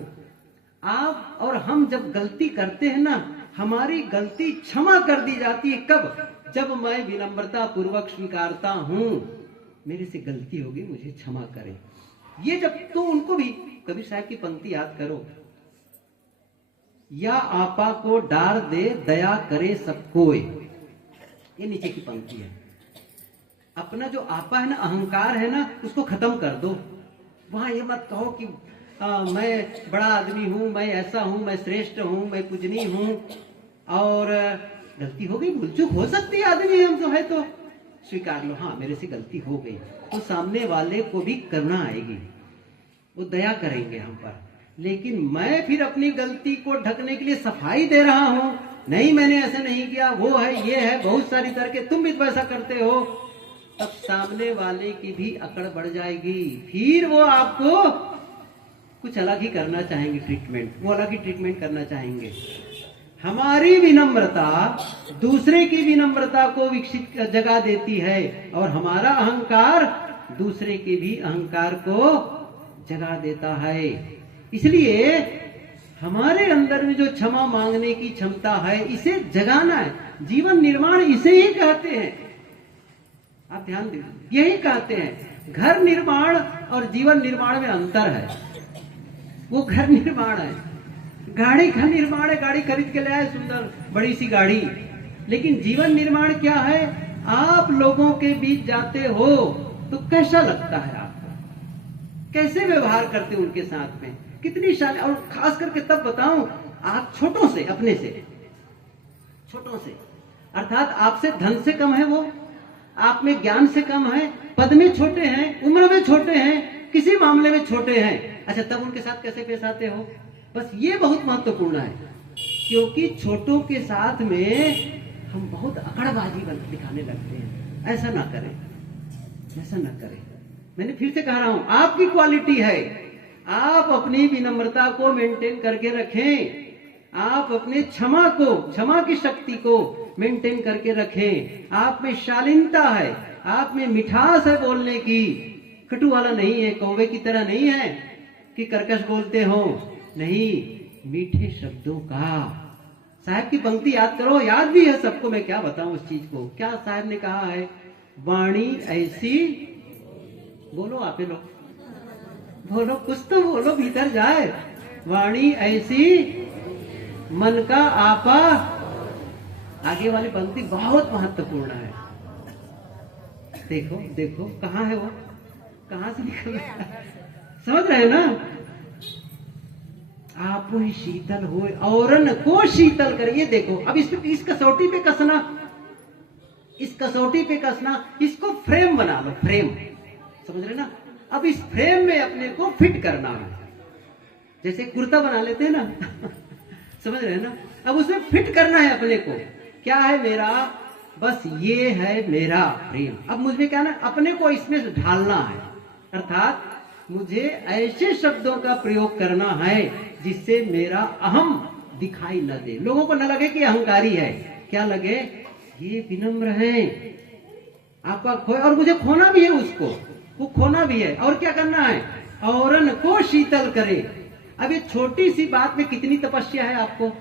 आप और हम जब गलती करते हैं ना, हमारी गलती क्षमा कर दी जाती है। कब? जब मैं विनम्रता पूर्वक स्वीकारता हूं, मेरे से गलती होगी, मुझे क्षमा करें। ये जब, तो उनको भी कबीर साहब की पंक्ति याद करो, या आपा को डार दे दया करे सब कोई। ये नीचे की पंक्ति है। अपना जो आपा है ना, अहंकार है ना, उसको खत्म कर दो। वहां ये मत कहो कि मैं बड़ा आदमी हूं, मैं ऐसा हूं, मैं श्रेष्ठ हूं, मैं पूजनीय हूं। और गलती हो गई, भूल चूक हो सकती है, आदमी हम जो है तो स्वीकार लो, हाँ मेरे से गलती हो गई। तो सामने वाले को भी करुणा आएगी, वो दया करेंगे हम पर। लेकिन मैं फिर अपनी गलती को ढकने के लिए सफाई दे रहा हूं, नहीं मैंने ऐसे नहीं किया, वो है, ये है, बहुत सारी तरह के, तुम भी तो ऐसा करते हो, तब सामने वाले की भी अकड़ बढ़ जाएगी। फिर वो आपको कुछ अलग ही करना चाहेंगे, ट्रीटमेंट, वो अलग ही ट्रीटमेंट करना चाहेंगे। हमारी विनम्रता दूसरे की विनम्रता को विकसित जगह देती है, और हमारा अहंकार दूसरे के भी अहंकार को जगह देता है। इसलिए हमारे अंदर में जो क्षमा मांगने की क्षमता है, इसे जगाना है। जीवन निर्माण इसे ही कहते हैं, आप ध्यान दीजिए, यही कहते हैं। घर निर्माण और जीवन निर्माण में अंतर है। वो घर निर्माण है, गाड़ी का निर्माण है, गाड़ी खरीद के ले आए, सुंदर बड़ी सी गाड़ी। लेकिन जीवन निर्माण क्या है? आप लोगों के बीच जाते हो तो कैसा लगता है आपको, कैसे व्यवहार करते हो उनके साथ में, कितनी शान। और खास करके तब बताऊं, आप छोटों से, अपने से छोटों से, अर्थात आपसे धन से कम है वो, आप में ज्ञान से कम है, पद में छोटे हैं, उम्र में छोटे हैं, किसी मामले में छोटे हैं। अच्छा, तब उनके साथ कैसे पेश आते हो? बस ये बहुत महत्वपूर्ण है, क्योंकि छोटों के साथ में हम बहुत अकड़बाजी दिखाने लगते हैं। ऐसा ना करें, ऐसा ना करें। मैंने फिर से कह रहा हूं, आपकी क्वालिटी है, आप अपनी विनम्रता को मेंटेन करके रखें, आप अपने क्षमा की शक्ति को मेंटेन करके रखें। आप में शालीनता है, आप में मिठास है बोलने की, कटु वाला नहीं है, कौवे की तरह नहीं है कि कर्कश बोलते हो, नहीं, मीठे शब्दों का। साहब की पंक्ति याद करो, याद भी है सबको, मैं क्या बताऊं उस चीज को। क्या साहब ने कहा है? वाणी ऐसी, बोलो आप लोग, बोलो, कुछ तो बोलो, भीतर जाए। वाणी ऐसी मन का आपा। आगे वाली पंक्ति बहुत महत्वपूर्ण है। देखो देखो, कहाँ है वो, कहाँ से निकल रहा है, समझ रहे ना? आप ही शीतल हो, औरन को शीतल करे। ये देखो, अब इस कसौटी पे कसना, इस कसौटी पे कसना, इसको फ्रेम बना लो, फ्रेम, समझ रहे ना। अब इस फ्रेम में अपने को फिट करना है, जैसे कुर्ता बना लेते हैं ना समझ रहे हैं ना। अब उसमें फिट करना है अपने को, क्या है मेरा, बस ये है मेरा फ्रेम। अब मुझे क्या ना, अपने को इसमें ढालना है, अर्थात मुझे ऐसे शब्दों का प्रयोग करना है जिससे मेरा अहम दिखाई न दे, लोगों को न लगे कि अहंकारी है, क्या लगे ये विनम्र है, आपका खोए, और मुझे खोना भी है उसको, वो खोना भी है। और क्या करना है, औरन को शीतल करे। अब ये छोटी सी बात में कितनी तपस्या है आपको,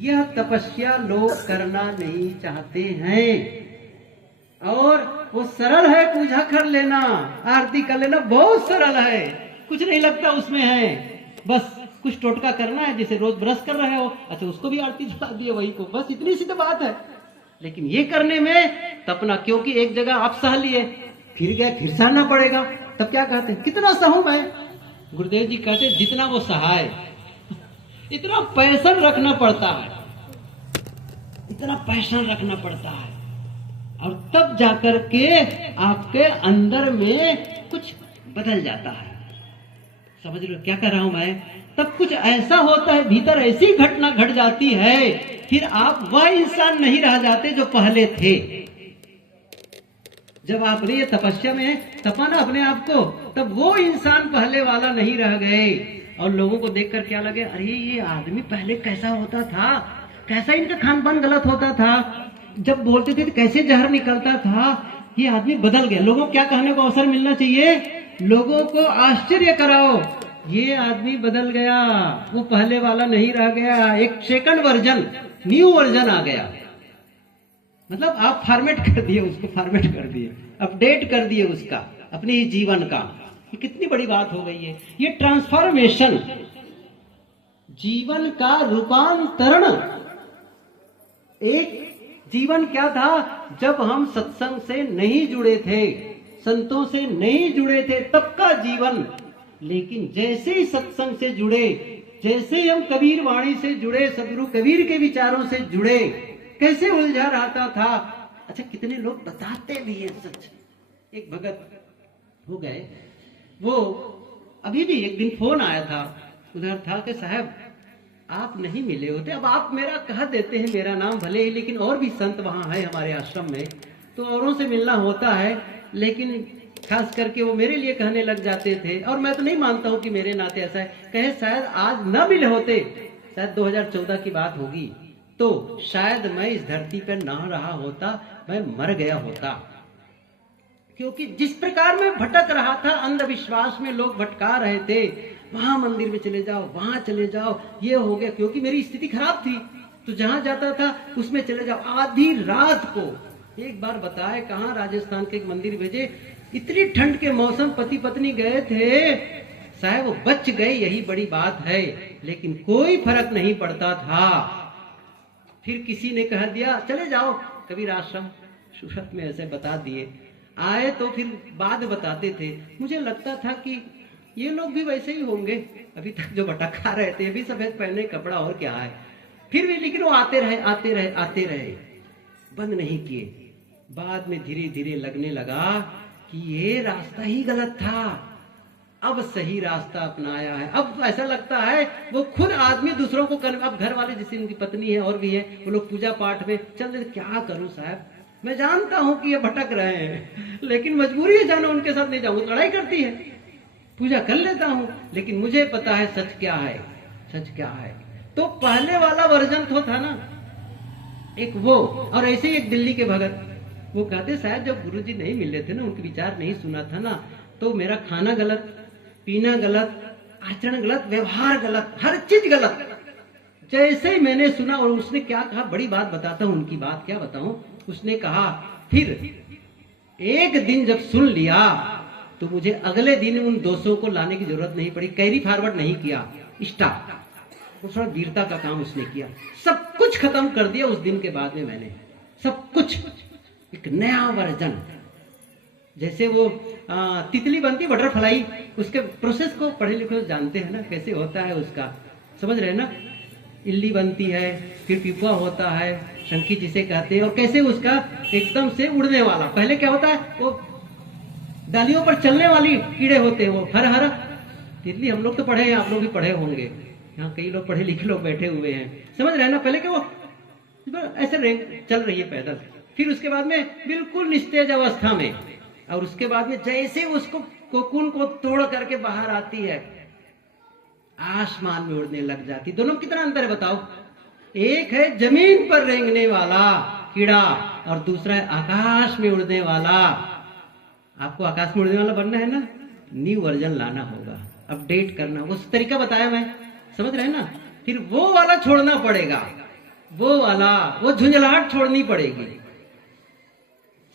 यह तपस्या लोग करना नहीं चाहते हैं। और वो सरल है, पूजा कर लेना, आरती कर लेना, बहुत सरल है, कुछ नहीं लगता उसमें है, बस कुछ टोटका करना है, जैसे रोज ब्रश कर रहे हो, अच्छा उसको भी आरती चढ़ा दिए वही को, बस इतनी सी तो बात है। लेकिन ये करने में तपना, क्योंकि एक जगह आप सह लिए, फिर गए, फिर सहना पड़ेगा, तब क्या कहते हैं, कितना सहूं मैं। गुरुदेव जी कहते हैं जितना वो सहाय इतना पैशन रखना पड़ता है, इतना पैशन रखना पड़ता है, और तब जाकर के आपके अंदर में कुछ बदल जाता है। समझ लो क्या कर रहा हूं मैं, तब कुछ ऐसा होता है, भीतर ऐसी घटना घट जाती है, फिर आप वह इंसान नहीं रह जाते जो पहले थे। जब आपने ये तपस्या में तपा ना अपने आप को, तब वो इंसान पहले वाला नहीं रह गए, और लोगों को देखकर क्या लगे, अरे ये आदमी पहले कैसा होता था, कैसा इनका खान पान गलत होता था, जब बोलते थे तो कैसे जहर निकलता था, ये आदमी बदल गया। लोगों को क्या कहने को अवसर मिलना चाहिए, लोगों को आश्चर्य कराओ, ये आदमी बदल गया, वो पहले वाला नहीं रह गया, एक सेकंड वर्जन, न्यू वर्जन आ गया। मतलब आप फॉर्मेट कर दिए उसको, फॉर्मेट कर दिए, अपडेट कर दिए उसका, अपने ही जीवन का। ये कितनी बड़ी बात हो गई है, ये ट्रांसफॉर्मेशन, जीवन का रूपांतरण। एक जीवन क्या था, जब हम सत्संग से नहीं जुड़े थे, संतों से नहीं जुड़े थे, तब का जीवन। लेकिन जैसे ही सत्संग से जुड़े, जैसे हम कबीर वाणी से जुड़े, सदगुरु कबीर के विचारों से जुड़े, कैसे उलझा रहता था। अच्छा कितने लोग बताते भी हैं सच। एक भगत हो गए, वो अभी भी एक दिन फोन आया था, उधर था कि साहब आप नहीं मिले होते, अब आप मेरा कह देते हैं मेरा नाम भले ही, लेकिन और भी संत वहां है हमारे आश्रम में, तो औरों से मिलना होता है, लेकिन खास करके वो मेरे लिए कहने लग जाते थे, और मैं तो नहीं मानता हूं कि मेरे नाते ऐसा है, कहे शायद आज न मिले होते, शायद 2014 की बात होगी, तो शायद मैं इस धरती पर ना रहा होता, मैं मर गया होता। क्योंकि जिस प्रकार में भटक रहा था, अंधविश्वास में लोग भटका रहे थे, वहां मंदिर में चले जाओ, वहां चले जाओ, ये हो गया, क्योंकि मेरी स्थिति खराब थी, तो जहां जाता था उसमें चले जाओ। आधी रात को एक बार बताए, कहां राजस्थान के एक मंदिर भेजे, इतनी ठंड के मौसम, पति पत्नी गए थे, साहब वो बच गए, यही बड़ी बात है, लेकिन कोई फर्क नहीं पड़ता था। फिर किसी ने कह दिया चले जाओ कबीर आश्रम, सूरत में ऐसे बता दिए, आए तो फिर बाद बताते थे, मुझे लगता था कि ये लोग भी वैसे ही होंगे, अभी तक जो भटका रहे थे, अभी सफेद पहने कपड़ा और क्या है, फिर भी, लेकिन वो आते रहे आते रहे आते रहे, बंद नहीं किए। बाद में धीरे धीरे लगने लगा कि ये रास्ता ही गलत था, अब सही रास्ता अपनाया है। अब ऐसा लगता है वो खुद आदमी दूसरों को कर, अब घर वाले जैसे उनकी पत्नी है और भी है, वो लोग पूजा पाठ में चल रहे, क्या करूं साहब, मैं जानता हूं कि ये भटक रहे हैं, लेकिन मजबूरी है जाना, उनके साथ नहीं जाऊंगा, लड़ाई करती है, पूजा कर लेता हूं, लेकिन मुझे पता है सच क्या है, सच क्या है। तो पहले वाला वर्जन तो था ना एक वो, और ऐसे ही एक दिल्ली के भगत, वो कहते शायद जब गुरुजी नहीं मिले थे ना, उनके विचार नहीं सुना था ना, तो मेरा खाना गलत, पीना गलत, आचरण गलत, व्यवहार गलत, हर चीज गलत। जैसे ही मैंने सुना, और उसने क्या कहा, बड़ी बात बताता हूं, उनकी बात क्या बताऊं, उसने कहा फिर एक दिन जब सुन लिया तो मुझे अगले दिन उन दोषों को लाने की जरूरत नहीं पड़ी, कैरी फॉरवर्ड नहीं किया, स्टॉप। थोड़ा वीरता का काम उसने किया, सब कुछ खत्म कर दिया उस दिन के बाद में, मैंने सब कुछ, एक नया वर्जन। जैसे वो तितली बनती बटरफ्लाई, उसके प्रोसेस को पढ़े लिखे जानते हैं ना, कैसे होता है उसका, समझ रहे ना। इल्ली बनती है, फिर पिपा होता है, शंकी जिसे कहते हैं, और कैसे उसका एकदम से उड़ने वाला। पहले क्या होता है, वो डालियों पर चलने वाली कीड़े होते हैं, वो हर हर तितली। हम लोग तो पढ़े हैं, आप लोग भी पढ़े होंगे, यहाँ कई लोग पढ़े लिखे लोग बैठे हुए हैं, समझ रहे हैं ना। पहले क्या वो ऐसे चल रही है पैदल, फिर उसके बाद में बिल्कुल निस्तेज अवस्था में, और उसके बाद में जैसे उसको कोकून को तोड़ करके बाहर आती है, आसमान में उड़ने लग जाती। दोनों में कितना अंतर है बताओ। एक है जमीन पर रेंगने वाला कीड़ा, और दूसरा है आकाश में उड़ने वाला। आपको आकाश में उड़ने वाला बनना है ना, न्यू वर्जन लाना होगा, अपडेट करना, उस तरीका बताया मैं, समझ रहे हैं ना। फिर वो वाला छोड़ना पड़ेगा, वो झुंझलाहट छोड़नी पड़ेगी,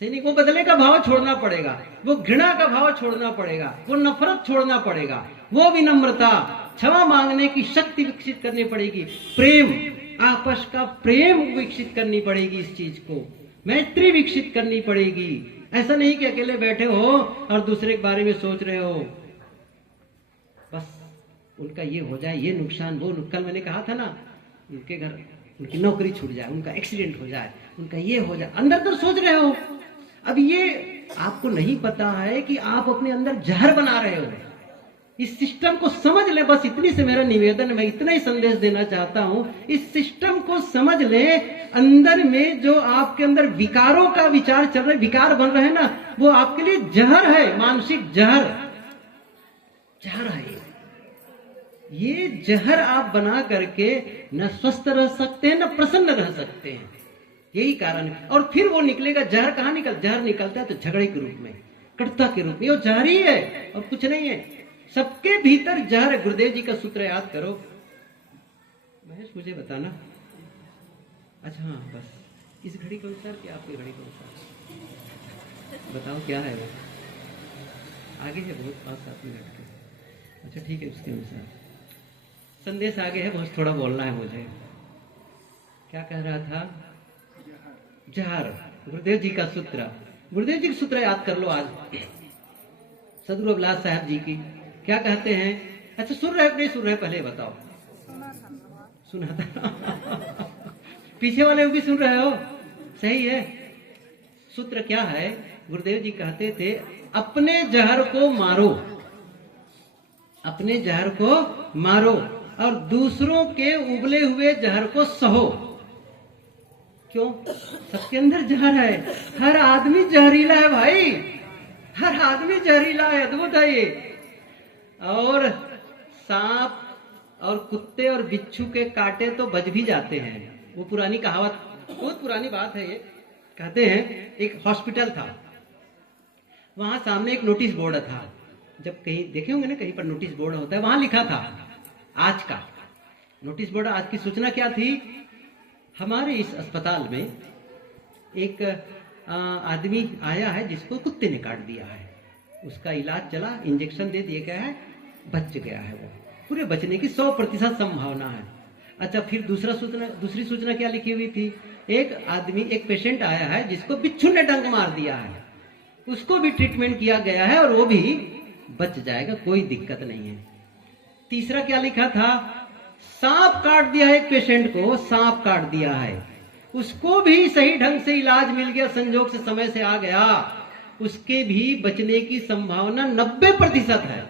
सैनिक, वो बदले का भाव छोड़ना पड़ेगा, वो घृणा का भाव छोड़ना पड़ेगा, वो नफरत छोड़ना पड़ेगा, वो विनम्रता, क्षमा मांगने की शक्ति विकसित करनी पड़ेगी, प्रेम, आपस का प्रेम विकसित करनी पड़ेगी, इस चीज को मैत्री विकसित करनी पड़ेगी। ऐसा नहीं कि अकेले बैठे हो और दूसरे के बारे में सोच रहे हो, बस उनका ये हो जाए, ये नुकसान, वो कल मैंने कहा था ना, उनके घर उनकी नौकरी छूट जाए, उनका एक्सीडेंट हो जाए, उनका ये हो जाए, अंदर तो सोच रहे हो। अब ये आपको नहीं पता है कि आप अपने अंदर जहर बना रहे हो। इस सिस्टम को समझ ले, बस इतनी से मेरा निवेदन, मैं इतना ही संदेश देना चाहता हूं। इस सिस्टम को समझ ले, अंदर में जो आपके अंदर विकारों का विचार चल रहा है, विकार बन रहे हैं ना, वो आपके लिए जहर है, मानसिक जहर है। ये जहर आप बना करके न स्वस्थ रह सकते हैं, न प्रसन्न रह सकते हैं, यही कारण है। और फिर वो निकलेगा, जहर कहाँ जहर निकलता है तो झगड़े के रूप में, कटुता के रूप में, वो जहर ही है और कुछ नहीं है। सबके भीतर जहर है। गुरुदेव जी का सूत्र याद करो। महेश मुझे बताना, अच्छा हाँ, बस इस घड़ी के अनुसार कि आपकी घड़ी के अनुसार बताओ क्या है वो, आगे है बहुत 5-7 मिनट के। अच्छा ठीक है, उसके अनुसार संदेश आगे है, बहुत थोड़ा बोलना है मुझे। क्या कह रहा था, जहर, गुरुदेव जी का सूत्र, गुरुदेव जी का सूत्र याद कर लो आज, सदगुरु अभिलाष साहब जी की। क्या कहते हैं, अच्छा सुन रहे नहीं सुन रहे, पहले बताओ। सुना था पीछे वाले भी सुन रहे हो, सही है। सूत्र क्या है, गुरुदेव जी कहते थे, अपने जहर को मारो, अपने जहर को मारो, और दूसरों के उबले हुए जहर को सहो। क्यों, सबके अंदर जहर है, हर आदमी जहरीला है भाई, हर आदमी जहरीला है, अद्भुत है ये। और सांप और कुत्ते और बिच्छू के कांटे तो बच भी जाते हैं, वो पुरानी कहावत, बहुत पुरानी बात है ये। कहते हैं एक हॉस्पिटल था, वहां सामने एक नोटिस बोर्ड था, जब कहीं देखे होंगे ना, कहीं पर नोटिस बोर्ड होता है, वहां लिखा था आज का नोटिस बोर्ड। आज की सूचना क्या थी, हमारे इस अस्पताल में एक आदमी आया है जिसको कुत्ते ने काट दिया है, उसका इलाज चला, इंजेक्शन दे दिया गया है, बच गया है, वो पूरे बचने की 100% संभावना है। अच्छा, फिर दूसरी सूचना क्या लिखी हुई थी, एक आदमी, एक पेशेंट आया है जिसको बिच्छू ने डंक मार दिया है, उसको भी ट्रीटमेंट किया गया है और वो भी बच जाएगा, कोई दिक्कत नहीं है। तीसरा क्या लिखा था, सांप काट दिया है एक पेशेंट को, सांप काट दिया है, उसको भी सही ढंग से इलाज मिल गया, संजोग से समय से आ गया, उसके भी बचने की संभावना 90% है।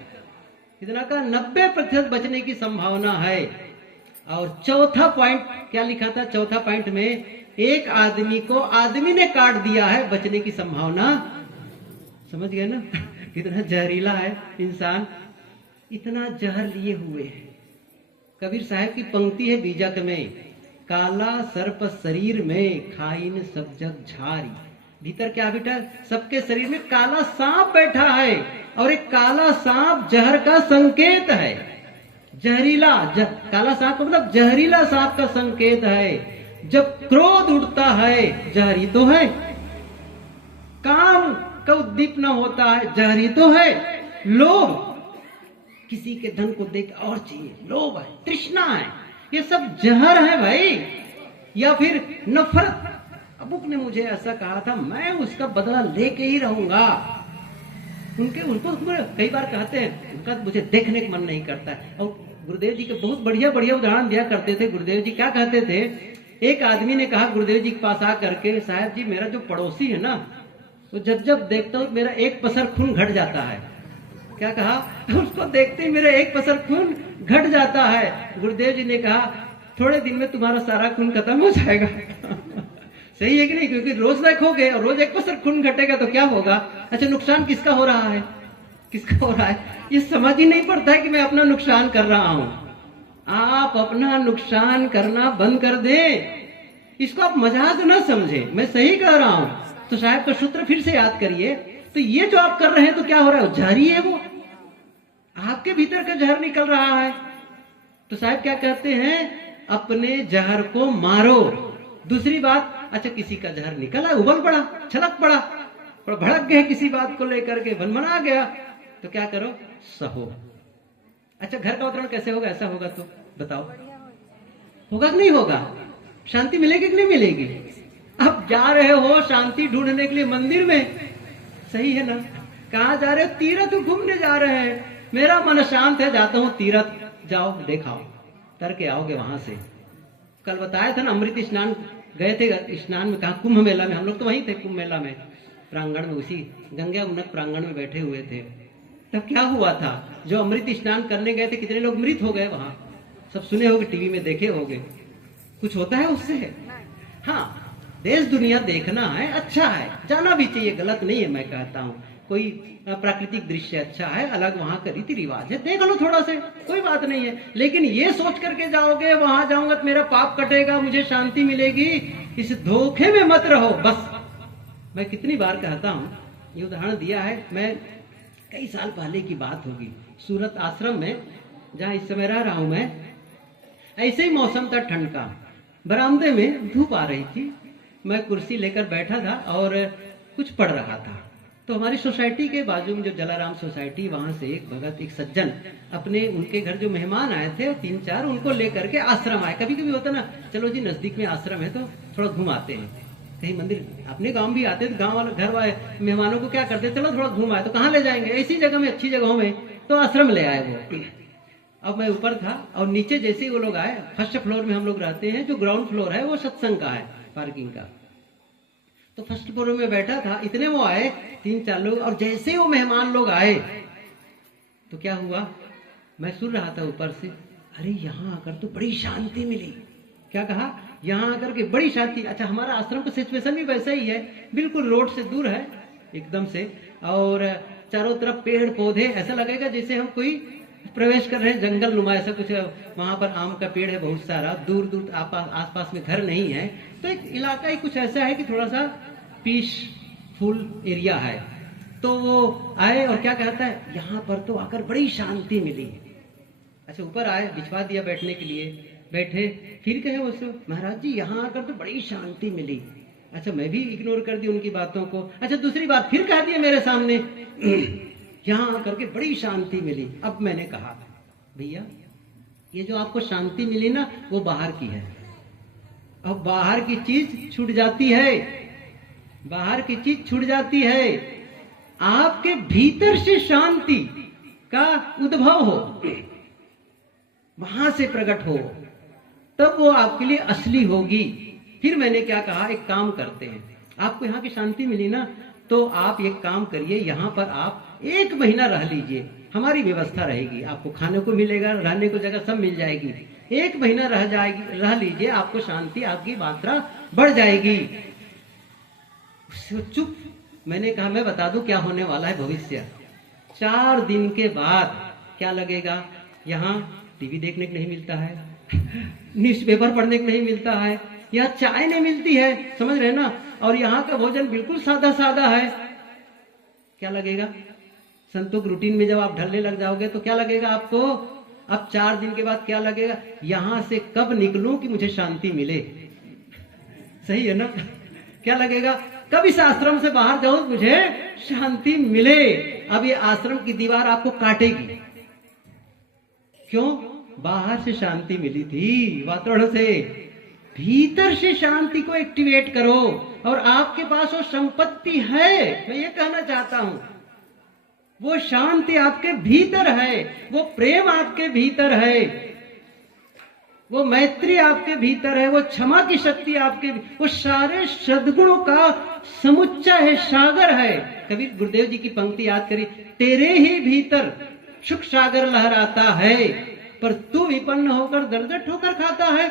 कितना का, 90% बचने की संभावना है। और चौथा पॉइंट क्या लिखा था, चौथा पॉइंट में, एक आदमी को आदमी ने काट दिया है, बचने की संभावना, समझ गए ना कितना जहरीला है इंसान, इतना जहर लिए हुए है। कबीर साहब की पंक्ति है बीजक में, काला सर्प शरीर में खाइन सब जग झारी। भीतर क्या बेटा, सबके शरीर में काला सांप बैठा है, और एक काला सांप जहर का संकेत है, जहरीला काला सांप का मतलब जहरीला सांप का संकेत है। जब क्रोध उठता है जहरी तो है, काम का उद्दीपना होता है जहरी तो है, लोभ, किसी के धन को देख और चाहिए, लोभ है, तृष्णा है, ये सब जहर है भाई। या फिर नफरत, अबुक ने मुझे ऐसा कहा था, मैं उसका बदला लेके ही रहूंगा। उनको कई बार कहते हैं, उनका मुझे देखने का मन नहीं करता है, और गुरुदेव जी के बहुत बढ़िया बढ़िया उदाहरण दिया करते थे। गुरुदेव जी क्या कहते थे, एक आदमी ने कहा गुरुदेव जी के पास आ करके, साहब जी मेरा जो पड़ोसी है ना, तो जब जब देखता हूँ मेरा एक पसर खून घट जाता है। क्या कहा, उसको देखते ही मेरा एक पसर खून घट जाता है। गुरुदेव जी ने कहा थोड़े दिन में तुम्हारा सारा खून खत्म हो जाएगा। सही है कि नहीं, क्योंकि रोज देखोगे और रोज एक पसर खून घटेगा तो क्या होगा। अच्छा, नुकसान किसका हो रहा है, किसका हो रहा है, ये समझ ही नहीं पड़ता है कि मैं अपना नुकसान कर रहा हूं। आप अपना नुकसान करना बंद कर दे, इसको आप मजाक ना समझे, मैं सही कह रहा हूं। तो साहब का सूत्र फिर से याद करिए। तो ये जो आप कर रहे हैं तो क्या हो रहा है, जहरी है, वो आपके भीतर का जहर निकल रहा है। तो साहब क्या कहते हैं, अपने जहर को मारो। दूसरी बात, अच्छा किसी का जहर निकला, उबल पड़ा, छलक पड़ा, भड़क गए किसी बात को लेकर के, भनभना गया, तो क्या करो, सहो। अच्छा, घर का वातावरण कैसे होगा, ऐसा होगा तो बताओ, होगा कि नहीं होगा, शांति मिलेगी कि नहीं मिलेगी। अब जा रहे हो शांति ढूंढने के लिए मंदिर में, सही है ना, कहाँ जा रहे हो, तीर्थ घूमने जा रहे हैं। मेरा मन शांत है, जाता हूँ तीर्थ, जाओ देखाओ, करके आओगे वहां से। कल बताया था ना, अमृत स्नान गए थे, स्नान में कहा, कुंभ मेला में, हम लोग तो वहीं थे कुंभ मेला में, प्रांगण में, उसी गंगा उन्नत प्रांगण में बैठे हुए थे। तब क्या हुआ था, जो अमृत स्नान करने गए थे, कितने लोग मृत हो गए वहां, सब सुने होगे, टीवी में देखे होगे। कुछ होता है उससे, हाँ, देश दुनिया देखना है, अच्छा है, जाना भी चाहिए, गलत नहीं है, मैं कहता हूँ। कोई प्राकृतिक दृश्य अच्छा है, अलग वहां का रीति रिवाज है, देख लो थोड़ा से, कोई बात नहीं है। लेकिन ये सोच करके जाओगे वहां जाऊंगा तो मेरा पाप कटेगा, मुझे शांति मिलेगी, इस धोखे में मत रहो। बस मैं कितनी बार कहता हूँ, ये उदाहरण दिया है, मैं कई साल पहले की बात होगी, सूरत आश्रम में जहाँ इस समय रह रहा हूं मैं, ऐसे ही मौसम था ठंड का, बरामदे में धूप आ रही थी, मैं कुर्सी लेकर बैठा था और कुछ पढ़ रहा था। तो हमारी सोसाइटी के बाजू में जो जलाराम सोसाइटी, वहां से एक भगत, एक सज्जन, अपने उनके घर जो मेहमान आए थे 3-4, उनको लेकर के आश्रम आए। कभी कभी होता ना, चलो जी नजदीक में आश्रम है तो थोड़ा घुमाते हैं, कहीं मंदिर, अपने गांव भी आते तो गांव वाले घर वाले मेहमानों को क्या करते, चलो थोड़ा घूम आए, तो कहाँ ले जाएंगे, ऐसी जगह में, अच्छी जगहों में, तो आश्रम ले आए वो। अब मैं ऊपर था और नीचे जैसे ही वो लोग आए, फर्स्ट फ्लोर में हम लोग रहते हैं, जो ग्राउंड फ्लोर है वो सत्संग का है, पार्किंग का। तो फर्स्ट फ्लोर में बैठा था, इतने वो आए 3-4 लोग, और जैसे वो मेहमान लोग आए तो क्या हुआ, मैं सुन रहा था ऊपर से, अरे यहाँ आकर तो बड़ी शांति मिली। क्या कहा, यहाँ आकर के बड़ी शांति। अच्छा, हमारा आश्रम का सिचुएशन भी वैसा ही है, बिल्कुल रोड से दूर है एकदम से, और चारों तरफ पेड़ पौधे, ऐसा लगेगा जैसे हम कोई प्रवेश कर रहे हैं जंगल नुमा, ऐसा कुछ। वहां पर आम का पेड़ है बहुत सारा, दूर दूर आसपास में घर नहीं है, तो एक इलाका ही कुछ ऐसा है कि थोड़ा सा पीसफुल एरिया है। तो वो आए और क्या कहता है, यहाँ पर तो आकर बड़ी शांति मिली। अच्छा, ऊपर आए, बिछवा दिया बैठने के लिए, बैठे, फिर कहे उससे, महाराज जी यहाँ आकर तो बड़ी शांति मिली। अच्छा, मैं भी इग्नोर कर दी उनकी बातों को। अच्छा, दूसरी बात फिर कह दिया मेरे सामने, यहाँ आकर के बड़ी शांति मिली। अब मैंने कहा, भैया ये जो आपको शांति मिली ना, वो बाहर की है। अब बाहर की चीज छूट जाती है, बाहर की चीज छूट जाती है, आपके भीतर से शांति का उद्भव हो, वहां से प्रकट हो, तब वो आपके लिए असली होगी। फिर मैंने क्या कहा, एक काम करते हैं, आपको यहाँ की शांति मिली ना, तो आप एक काम करिए, यहाँ पर आप 1 महीना रह लीजिए, हमारी व्यवस्था रहेगी, आपको खाने को मिलेगा, रहने को जगह सब मिल जाएगी। 1 महीना रह लीजिए, आपको शांति, आपकी मात्रा बढ़ जाएगी। चुप। मैंने कहा, मैं बता दूं क्या होने वाला है भविष्य। 4 दिन के बाद क्या लगेगा, यहाँ टीवी देखने को नहीं मिलता है, न्यूज़पेपर पढ़ने को नहीं मिलता है, यहाँ चाय नहीं मिलती है, समझ रहे ना, और यहाँ का भोजन बिल्कुल सादा सादा है। क्या लगेगा, संतों के रूटीन में जब आप ढलने लग जाओगे तो क्या लगेगा आपको। अब 4 दिन के बाद क्या लगेगा, यहां से कब निकलूं कि मुझे शांति मिले। सही है ना, क्या लगेगा, कब इस आश्रम से बाहर जाऊं मुझे शांति मिले। अब ये आश्रम की दीवार आपको काटेगी, क्यों, बाहर से शांति मिली थी, वातावरण से, भीतर से शांति को एक्टिवेट करो, और आपके पास वो संपत्ति है। मैं ये कहना चाहता हूं, वो शांति आपके भीतर है, वो प्रेम आपके भीतर है, वो मैत्री आपके भीतर है, वो क्षमा की शक्ति आपके, वो सारे सद्गुणों का समुच्चय है, सागर है। कबीर गुरुदेव जी की पंक्ति याद करी, तेरे ही भीतर सुख सागर लहराता है, पर तू विपन्न होकर दर दर ठोकर खाता है।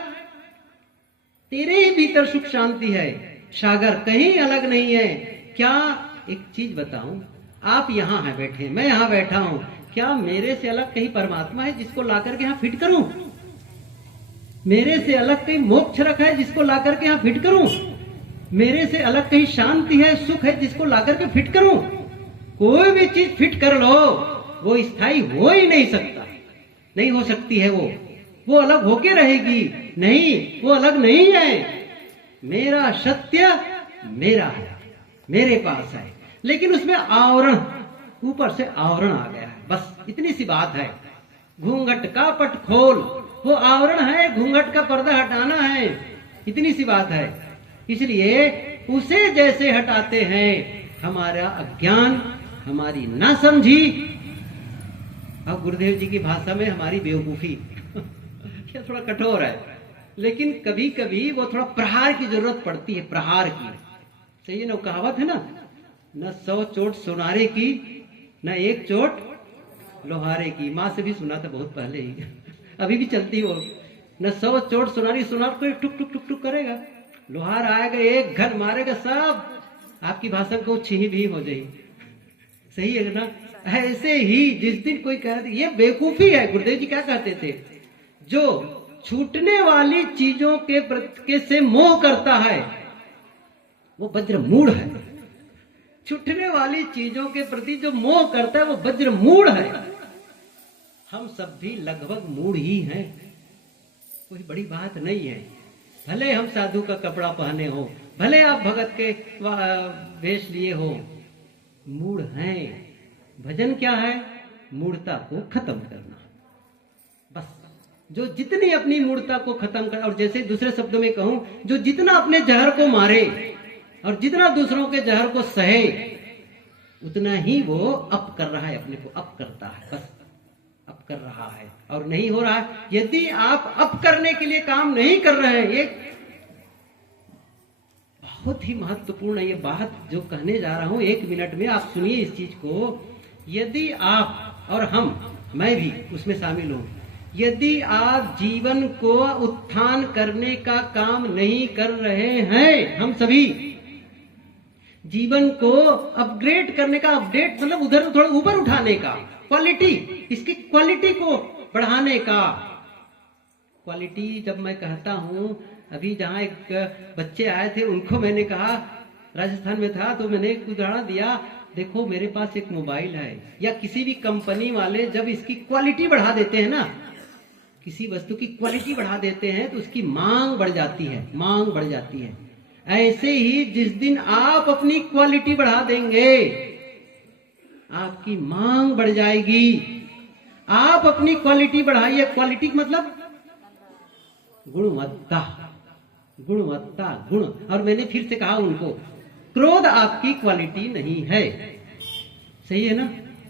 तेरे ही भीतर सुख शांति है, सागर कहीं अलग नहीं है। क्या एक चीज बताऊं, आप यहां हैं बैठे, मैं यहां बैठा हूं, क्या मेरे से अलग कहीं परमात्मा है जिसको लाकर के यहां फिट करूं? मेरे से अलग कहीं मोक्ष रखा है जिसको लाकर के यहां फिट करूं? मेरे से अलग कहीं शांति है, सुख है जिसको लाकर के फिट करूं? कोई भी चीज फिट कर लो, वो स्थायी हो ही नहीं सकता, नहीं हो सकती है। वो अलग होके रहेगी, नहीं, वो अलग नहीं है। मेरा सत्य मेरा है, मेरे पास है, लेकिन उसमें आवरण, ऊपर से आवरण आ गया है, बस इतनी सी बात है। घूंघट का पट खोल, वो आवरण है, घूंघट का पर्दा हटाना है, इतनी सी बात है। इसलिए उसे जैसे हटाते हैं, हमारा अज्ञान, हमारी नासमझी, अब गुरुदेव जी की भाषा में हमारी बेवकूफी क्या थोड़ा कठोर है, लेकिन कभी कभी वो थोड़ा प्रहार की जरूरत पड़ती है, प्रहार की। सही है ना, कहावत है ना, न 100 चोट सोनारे की, न 1 चोट लोहारे की। माँ से भी सुना था बहुत पहले ही अभी भी चलती हो। न 100 चोट सोनारी, सोनार कोई टुक टुक टुक टुक करेगा, लोहार आएगा एक घन मारेगा, सब आपकी भाषा को छीनी भी हो जाएगी। सही है ना? ऐसे ही जिस दिन कोई कह रहा ये बेवकूफी है, गुरुदेव जी क्या कहते थे, जो छूटने वाली चीजों के से मोह करता है वो वज्र मूढ़ है। छूटने वाली चीजों के प्रति जो मोह करता है वो वज्र मूढ़ है। हम सब भी लगभग मूढ़ ही हैं, कोई बड़ी बात नहीं है। भले हम साधु का कपड़ा पहने हो, भले आप भगत के वेश लिए हो, मूढ़ हैं। भजन क्या है? मूढ़ता को खत्म करना, बस। जो जितनी अपनी मूढ़ता को खत्म कर, और जैसे दूसरे शब्दों में कहूं, जो जितना अपने जहर को मारे और जितना दूसरों के जहर को सहे, उतना ही वो अप कर रहा है, अपने को अप करता है, बस अप कर रहा है। और नहीं हो रहा है, यदि आप अप करने के लिए काम नहीं कर रहे हैं, ये बहुत ही महत्वपूर्ण है ये बात जो कहने जा रहा हूं, 1 मिनट में आप सुनिए इस चीज को। यदि आप और हम, मैं भी उसमें शामिल हूं, यदि आप जीवन को उत्थान करने का काम नहीं कर रहे हैं, हम सभी जीवन को अपग्रेड करने का, अपडेट मतलब उधर थोड़ा ऊपर उठाने का, क्वालिटी, इसकी क्वालिटी को बढ़ाने का। क्वालिटी जब मैं कहता हूं, अभी जहां एक बच्चे आए थे उनको मैंने कहा, राजस्थान में था तो मैंने एक उदाहरण दिया, देखो मेरे पास एक मोबाइल है, या किसी भी कंपनी वाले जब इसकी क्वालिटी बढ़ा देते हैं ना, किसी वस्तु की क्वालिटी बढ़ा देते हैं तो उसकी मांग बढ़ जाती है, मांग बढ़ जाती है। ऐसे ही जिस दिन आप अपनी क्वालिटी बढ़ा देंगे, आपकी मांग बढ़ जाएगी। आप अपनी क्वालिटी बढ़ाइए, क्वालिटी मतलब गुणवत्ता, गुणवत्ता, गुण। और मैंने फिर से कहा उनको, क्रोध आपकी क्वालिटी नहीं है, सही है ना?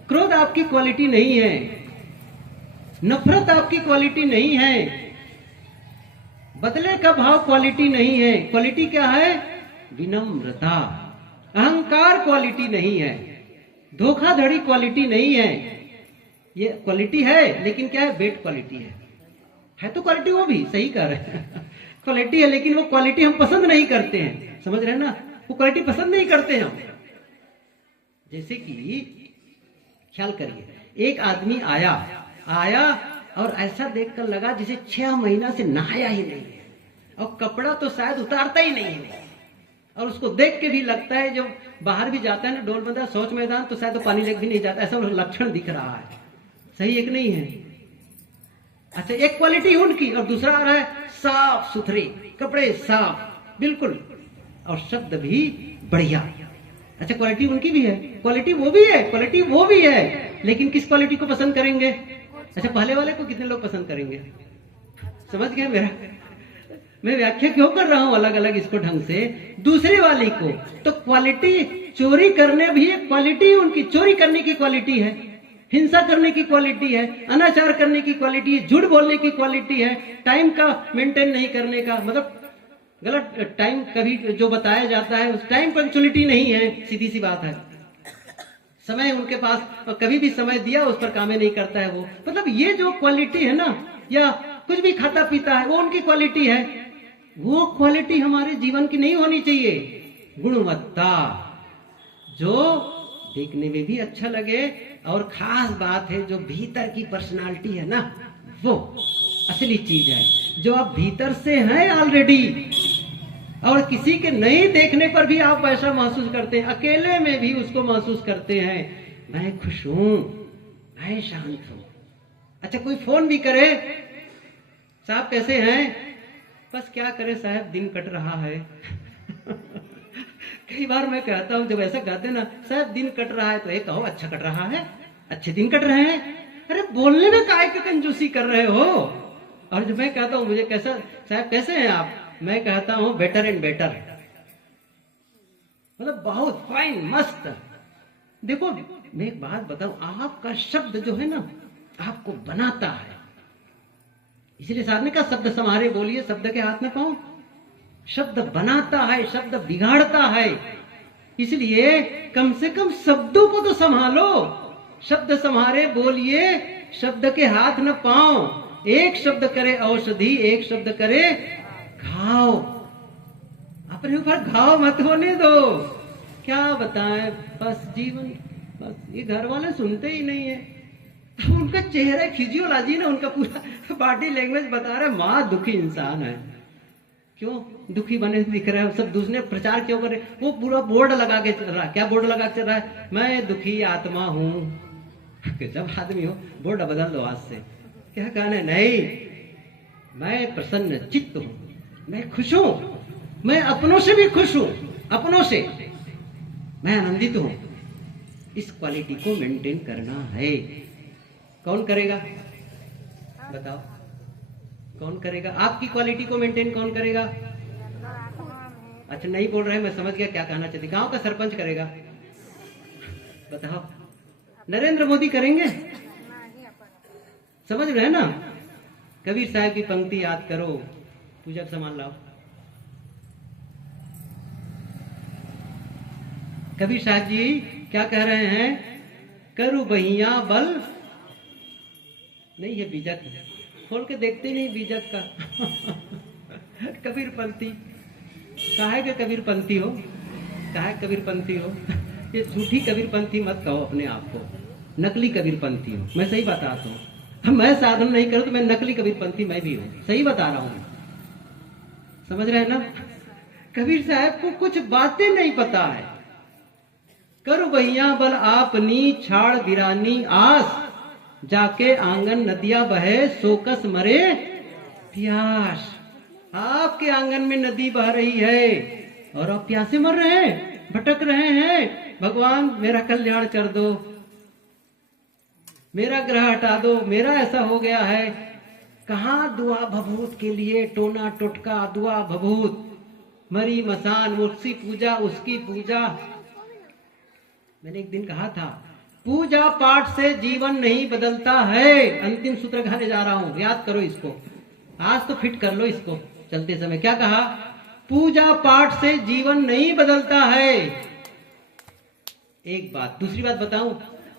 क्रोध आपकी क्वालिटी नहीं है, नफरत आपकी क्वालिटी नहीं है, बदले का भाव क्वालिटी नहीं है। क्वालिटी क्या है? विनम्रता। अहंकार क्वालिटी नहीं है, धोखाधड़ी क्वालिटी नहीं है। ये क्वालिटी है, लेकिन क्या है? बेड क्वालिटी है तो क्वालिटी वो भी सही कह रहे हैं क्वालिटी है, लेकिन वो क्वालिटी हम पसंद नहीं करते हैं, समझ रहे हैं ना? वो क्वालिटी पसंद नहीं करते हम। जैसे कि ख्याल करिए, एक आदमी आया और ऐसा देखकर लगा जैसे 6 महीना से नहाया ही नहीं है, और कपड़ा तो शायद उतारता ही नहीं है, और उसको देख के भी लगता है, जो बाहर भी जाता है ना, डोल बंदा, शौच मैदान, तो शायद तो पानी लेके भी नहीं जाता, ऐसा लक्षण दिख रहा है। सही एक नहीं है? अच्छा, एक क्वालिटी उनकी, और दूसरा आ रहा है साफ सुथरे कपड़े, साफ बिल्कुल, और शब्द भी बढ़िया। अच्छा, क्वालिटी उनकी भी है, क्वालिटी वो भी है, क्वालिटी वो भी है, लेकिन किस क्वालिटी को पसंद करेंगे? अच्छा, पहले वाले को कितने लोग पसंद करेंगे? समझ गए मेरा? मैं व्याख्या क्यों कर रहा हूं अलग अलग इसको ढंग से? दूसरे वाली को तो क्वालिटी चोरी करने भी एक क्वालिटी है उनकी, चोरी करने की क्वालिटी है, हिंसा करने की क्वालिटी है, अनाचार करने की क्वालिटी है, झूठ बोलने की क्वालिटी है, टाइम का मेंटेन नहीं करने का, मतलब गलत टाइम कभी जो बताया जाता है उस टाइम पंक्चुअलिटी नहीं है, सीधी सी बात है। समय उनके पास कभी भी समय दिया उस पर कामे नहीं करता है वो, मतलब ये जो क्वालिटी है ना, या कुछ भी खाता पीता है वो उनकी क्वालिटी है। वो क्वालिटी हमारे जीवन की नहीं होनी चाहिए। गुणवत्ता, जो देखने में भी अच्छा लगे, और खास बात है जो भीतर की पर्सनालिटी है ना, वो असली चीज है, जो आप भीतर से हैं ऑलरेडी, और किसी के नहीं देखने पर भी आप ऐसा महसूस करते हैं, अकेले में भी उसको महसूस करते हैं, मैं खुश हूं, मैं शांत हूं। अच्छा, कोई फोन भी करे, साहब कैसे हैं, बस क्या करे साहब, दिन कट रहा है। कई बार मैं कहता हूं, जब ऐसा कहते ना, साहब दिन कट रहा है, तो ये कहो अच्छा कट रहा है, अच्छे दिन कट रहे हैं। अरे बोलने में काहे की कंजूसी कर रहे हो। और जब मैं कहता हूं मुझे कैसा, साहब कैसे हैं आप, मैं कहता हूं बेटर एंड बेटर, मतलब बहुत फाइन, मस्त। देखो मैं एक बात बताऊं, आपका शब्द जो है ना आपको बनाता है, इसलिए साहब ने कहा शब्द संहारे बोलिए, शब्द के हाथ में पाओ। शब्द बनाता है, शब्द बिगाड़ता है, इसलिए कम से कम शब्दों को तो संभालो। शब्द संहारे बोलिए, शब्द के हाथ न पाओ। एक शब्द करे औषधि, एक शब्द करे घाव, अपने ऊपर घाव मत होने दो। क्या बताएं, बस जीवन, बस ये घर वाले सुनते ही नहीं है। तो उनका चेहरा फिजियोलॉजी ना, उनका पूरा बॉडी लैंग्वेज बता रहा है मां दुखी इंसान है। क्यों दुखी बने दिख रहा है, सब दूसरे प्रचार क्यों कर रहे, वो पूरा बोर्ड लगा के चल रहा है। क्या बोर्ड लगा के चल रहा है, मैं दुखी आत्मा हूं। जब आदमी हो बोर्ड बदल दो आज से, क्या कहना है, नहीं मैं प्रसन्न चित्त हूं, मैं खुश हूं, मैं अपनों से भी खुश हूं, अपनों से मैं आनंदित हूं। इस क्वालिटी को मेंटेन करना है। कौन करेगा बताओ, कौन करेगा आपकी क्वालिटी को मेंटेन, कौन करेगा। अच्छा नहीं बोल रहे, मैं समझ गया क्या कहना चाहती। गांव का सरपंच करेगा, बताओ। नरेंद्र मोदी करेंगे, समझ रहे हैं ना। कबीर साहब की पंक्ति याद करो, पूजा सामान लाओ। कबीर साहब जी क्या कह रहे हैं, करु बहिया बल, नहीं है बीजक, खोल के देखते नहीं बीजक का। कबीर पंथी, काहे के कबीर पंथी हो, काहे कबीर पंथी हो। ये झूठी कबीर पंथी मत कहो अपने आप को, नकली कबीर पंथी हो। मैं सही बताता हूँ, मैं साधन नहीं करूं तो मैं नकली कबीर पंथी मैं भी हूं, सही बता रहा हूं, समझ रहे हैं ना। कबीर साहब को कुछ बातें नहीं पता है। करु बहिया बल आपनी, छाड़ बिरानी आस, जाके आंगन नदियां बहे, सोकस मरे प्यास। आपके आंगन में नदी बह रही है और आप प्यासे मर रहे हैं, भटक रहे हैं। भगवान मेरा कल्याण कर दो, मेरा ग्रह हटा दो, मेरा ऐसा हो गया है। कहाँ दुआ भभूत के लिए, टोना टोटका दुआ भभूत, मरी मसान, उसकी पूजा उसकी पूजा। मैंने एक दिन कहा था, पूजा पाठ से जीवन नहीं बदलता है। अंतिम सूत्र कहने जा रहा हूं, याद करो इसको, आज तो फिट कर लो इसको चलते समय। क्या कहा, पूजा पाठ से जीवन नहीं बदलता है, एक बात। दूसरी बात बताऊं,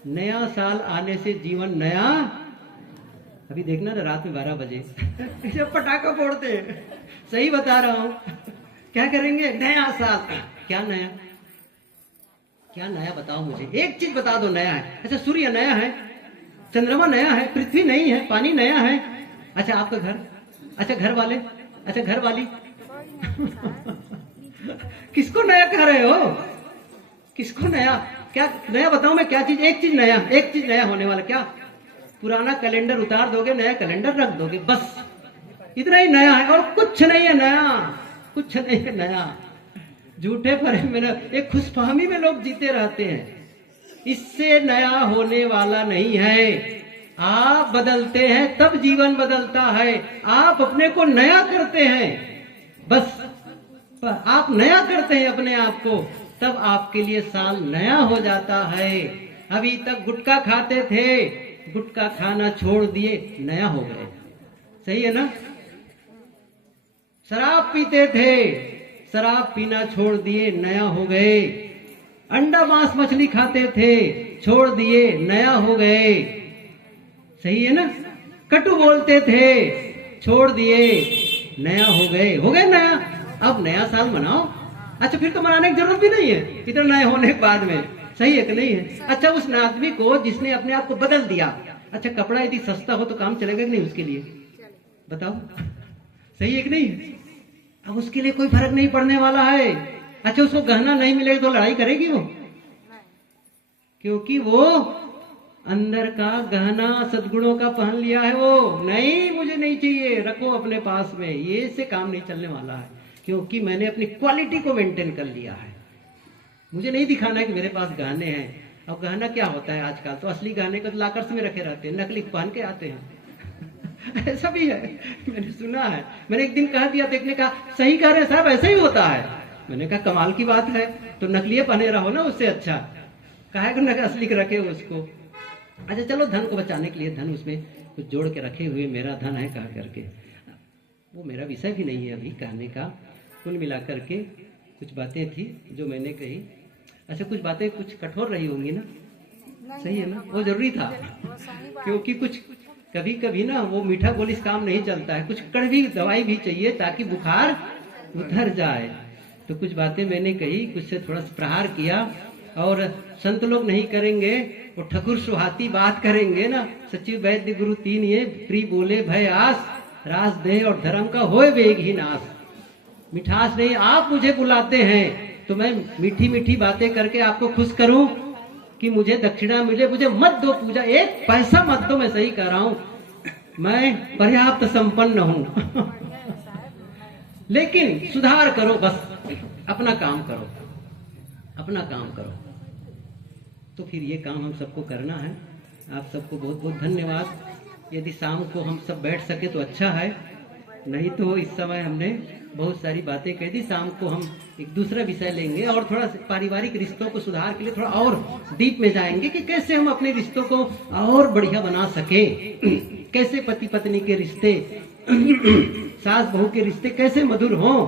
नया साल आने से जीवन नया। अभी देखना ना रात में 12 बजे पटाखा फोड़ते हैं, सही बता रहा हूं। क्या करेंगे, नया साल। क्या नया, क्या नया बताओ मुझे, एक चीज बता दो नया है। अच्छा सूर्य नया है, चंद्रमा नया है, पृथ्वी नहीं है, पानी नया है। अच्छा आपका घर, अच्छा घर वाले, अच्छा घर वाली। किसको नया कह रहे हो, किसको नया, क्या नया बताओ मैं, क्या चीज, एक चीज नया, एक चीज नया होने वाला। क्या, पुराना कैलेंडर उतार दोगे, नया कैलेंडर रख दोगे, बस इतना ही नया है, और कुछ नहीं है नया, कुछ नहीं है नया। झूठे पर मेरा एक खुशफहमी में लोग जीते रहते हैं, इससे नया होने वाला नहीं है। आप बदलते हैं तब जीवन बदलता है, आप अपने को नया करते हैं, बस आप नया करते हैं अपने आप को, तब आपके लिए साल नया हो जाता है। अभी तक गुटखा खाते थे, गुटखा खाना छोड़ दिए, नया हो गए। सही है ना? शराब पीते थे, शराब पीना छोड़ दिए, नया हो गए। अंडा मांस मछली खाते थे, छोड़ दिए, नया हो गए। सही है ना? कटु बोलते थे, छोड़ दिए, नया हो गए। हो गए नया। अब नया साल मनाओ। अच्छा, फिर तो मनाने की जरूरत भी नहीं है इतना नए होने के बाद में। सही है कि नहीं है? अच्छा, उस आदमी को जिसने अपने आप को बदल दिया, अच्छा कपड़ा यदि सस्ता हो तो काम चलेगा कि नहीं उसके लिए? बताओ, सही है कि नहीं? अब उसके लिए कोई फर्क नहीं पड़ने वाला है। अच्छा, उसको गहना नहीं मिलेगा तो लड़ाई करेगी वो, क्योंकि वो अंदर का गहना सद्गुणों का पहन लिया है। वो नहीं, मुझे नहीं चाहिए, रखो अपने पास में, ये से काम नहीं चलने वाला है, क्योंकि मैंने अपनी क्वालिटी को मेंटेन कर लिया है। मुझे नहीं दिखाना है कि मेरे पास गहने हैं। अब गहना क्या होता है आजकल? तो असली गहने को लाकर्स में रखे रहते हैं, नकली पहन के आते हैं। ऐसा भी है, मैंने सुना है। मैंने एक दिन कह दिया, देखने का सही कह रहे साहब, ऐसा ही होता है। मैंने कहा कमाल की बात है, तो नकली पहने रहो ना, उससे अच्छा कहा कि असली रखे उसको। अच्छा चलो, धन को बचाने के लिए धन उसमें कुछ जोड़ के रखे हुए, मेरा धन है कह करके, वो मेरा विषय भी नहीं है अभी कहने का। कुल मिलाकर के कुछ बातें थी जो मैंने कही। अच्छा, कुछ बातें कुछ कठोर रही होंगी ना? सही है ना? वो जरूरी था, क्योंकि कुछ कभी कभी ना वो मीठा गोली काम नहीं चलता है, कुछ कड़वी दवाई भी चाहिए ताकि बुखार उतर जाए। तो कुछ बातें मैंने कही, कुछ से थोड़ा प्रहार किया। और संत लोग नहीं करेंगे, वो ठकुर सुहाती बात करेंगे ना। सचिव वैद्य गुरु तीन ये प्री बोले भय आस, रास दे और धर्म का होए वेग ही नाश। मिठास नहीं, आप मुझे बुलाते हैं तो मैं मीठी मीठी बातें करके आपको खुश करूं कि मुझे दक्षिणा मिले। मुझे मत दो पूजा, एक पैसा मत दो, मैं सही कह रहा हूं, मैं पर्याप्त संपन्न हूं। लेकिन सुधार करो, बस अपना काम करो, अपना काम करो। तो फिर ये काम हम सबको करना है। आप सबको बहुत बहुत धन्यवाद। यदि शाम को हम सब बैठ सके तो अच्छा है, नहीं तो इस समय हमने बहुत सारी बातें कह दी। शाम को हम एक दूसरा विषय लेंगे और थोड़ा पारिवारिक रिश्तों को सुधार के लिए थोड़ा और डीप में जाएंगे कि कैसे हम अपने रिश्तों को और बढ़िया बना सके, कैसे पति पत्नी के रिश्ते, सास बहू के रिश्ते कैसे मधुर हों।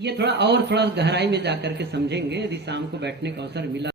ये थोड़ा गहराई में जाकर के समझेंगे यदि शाम को बैठने का अवसर मिला।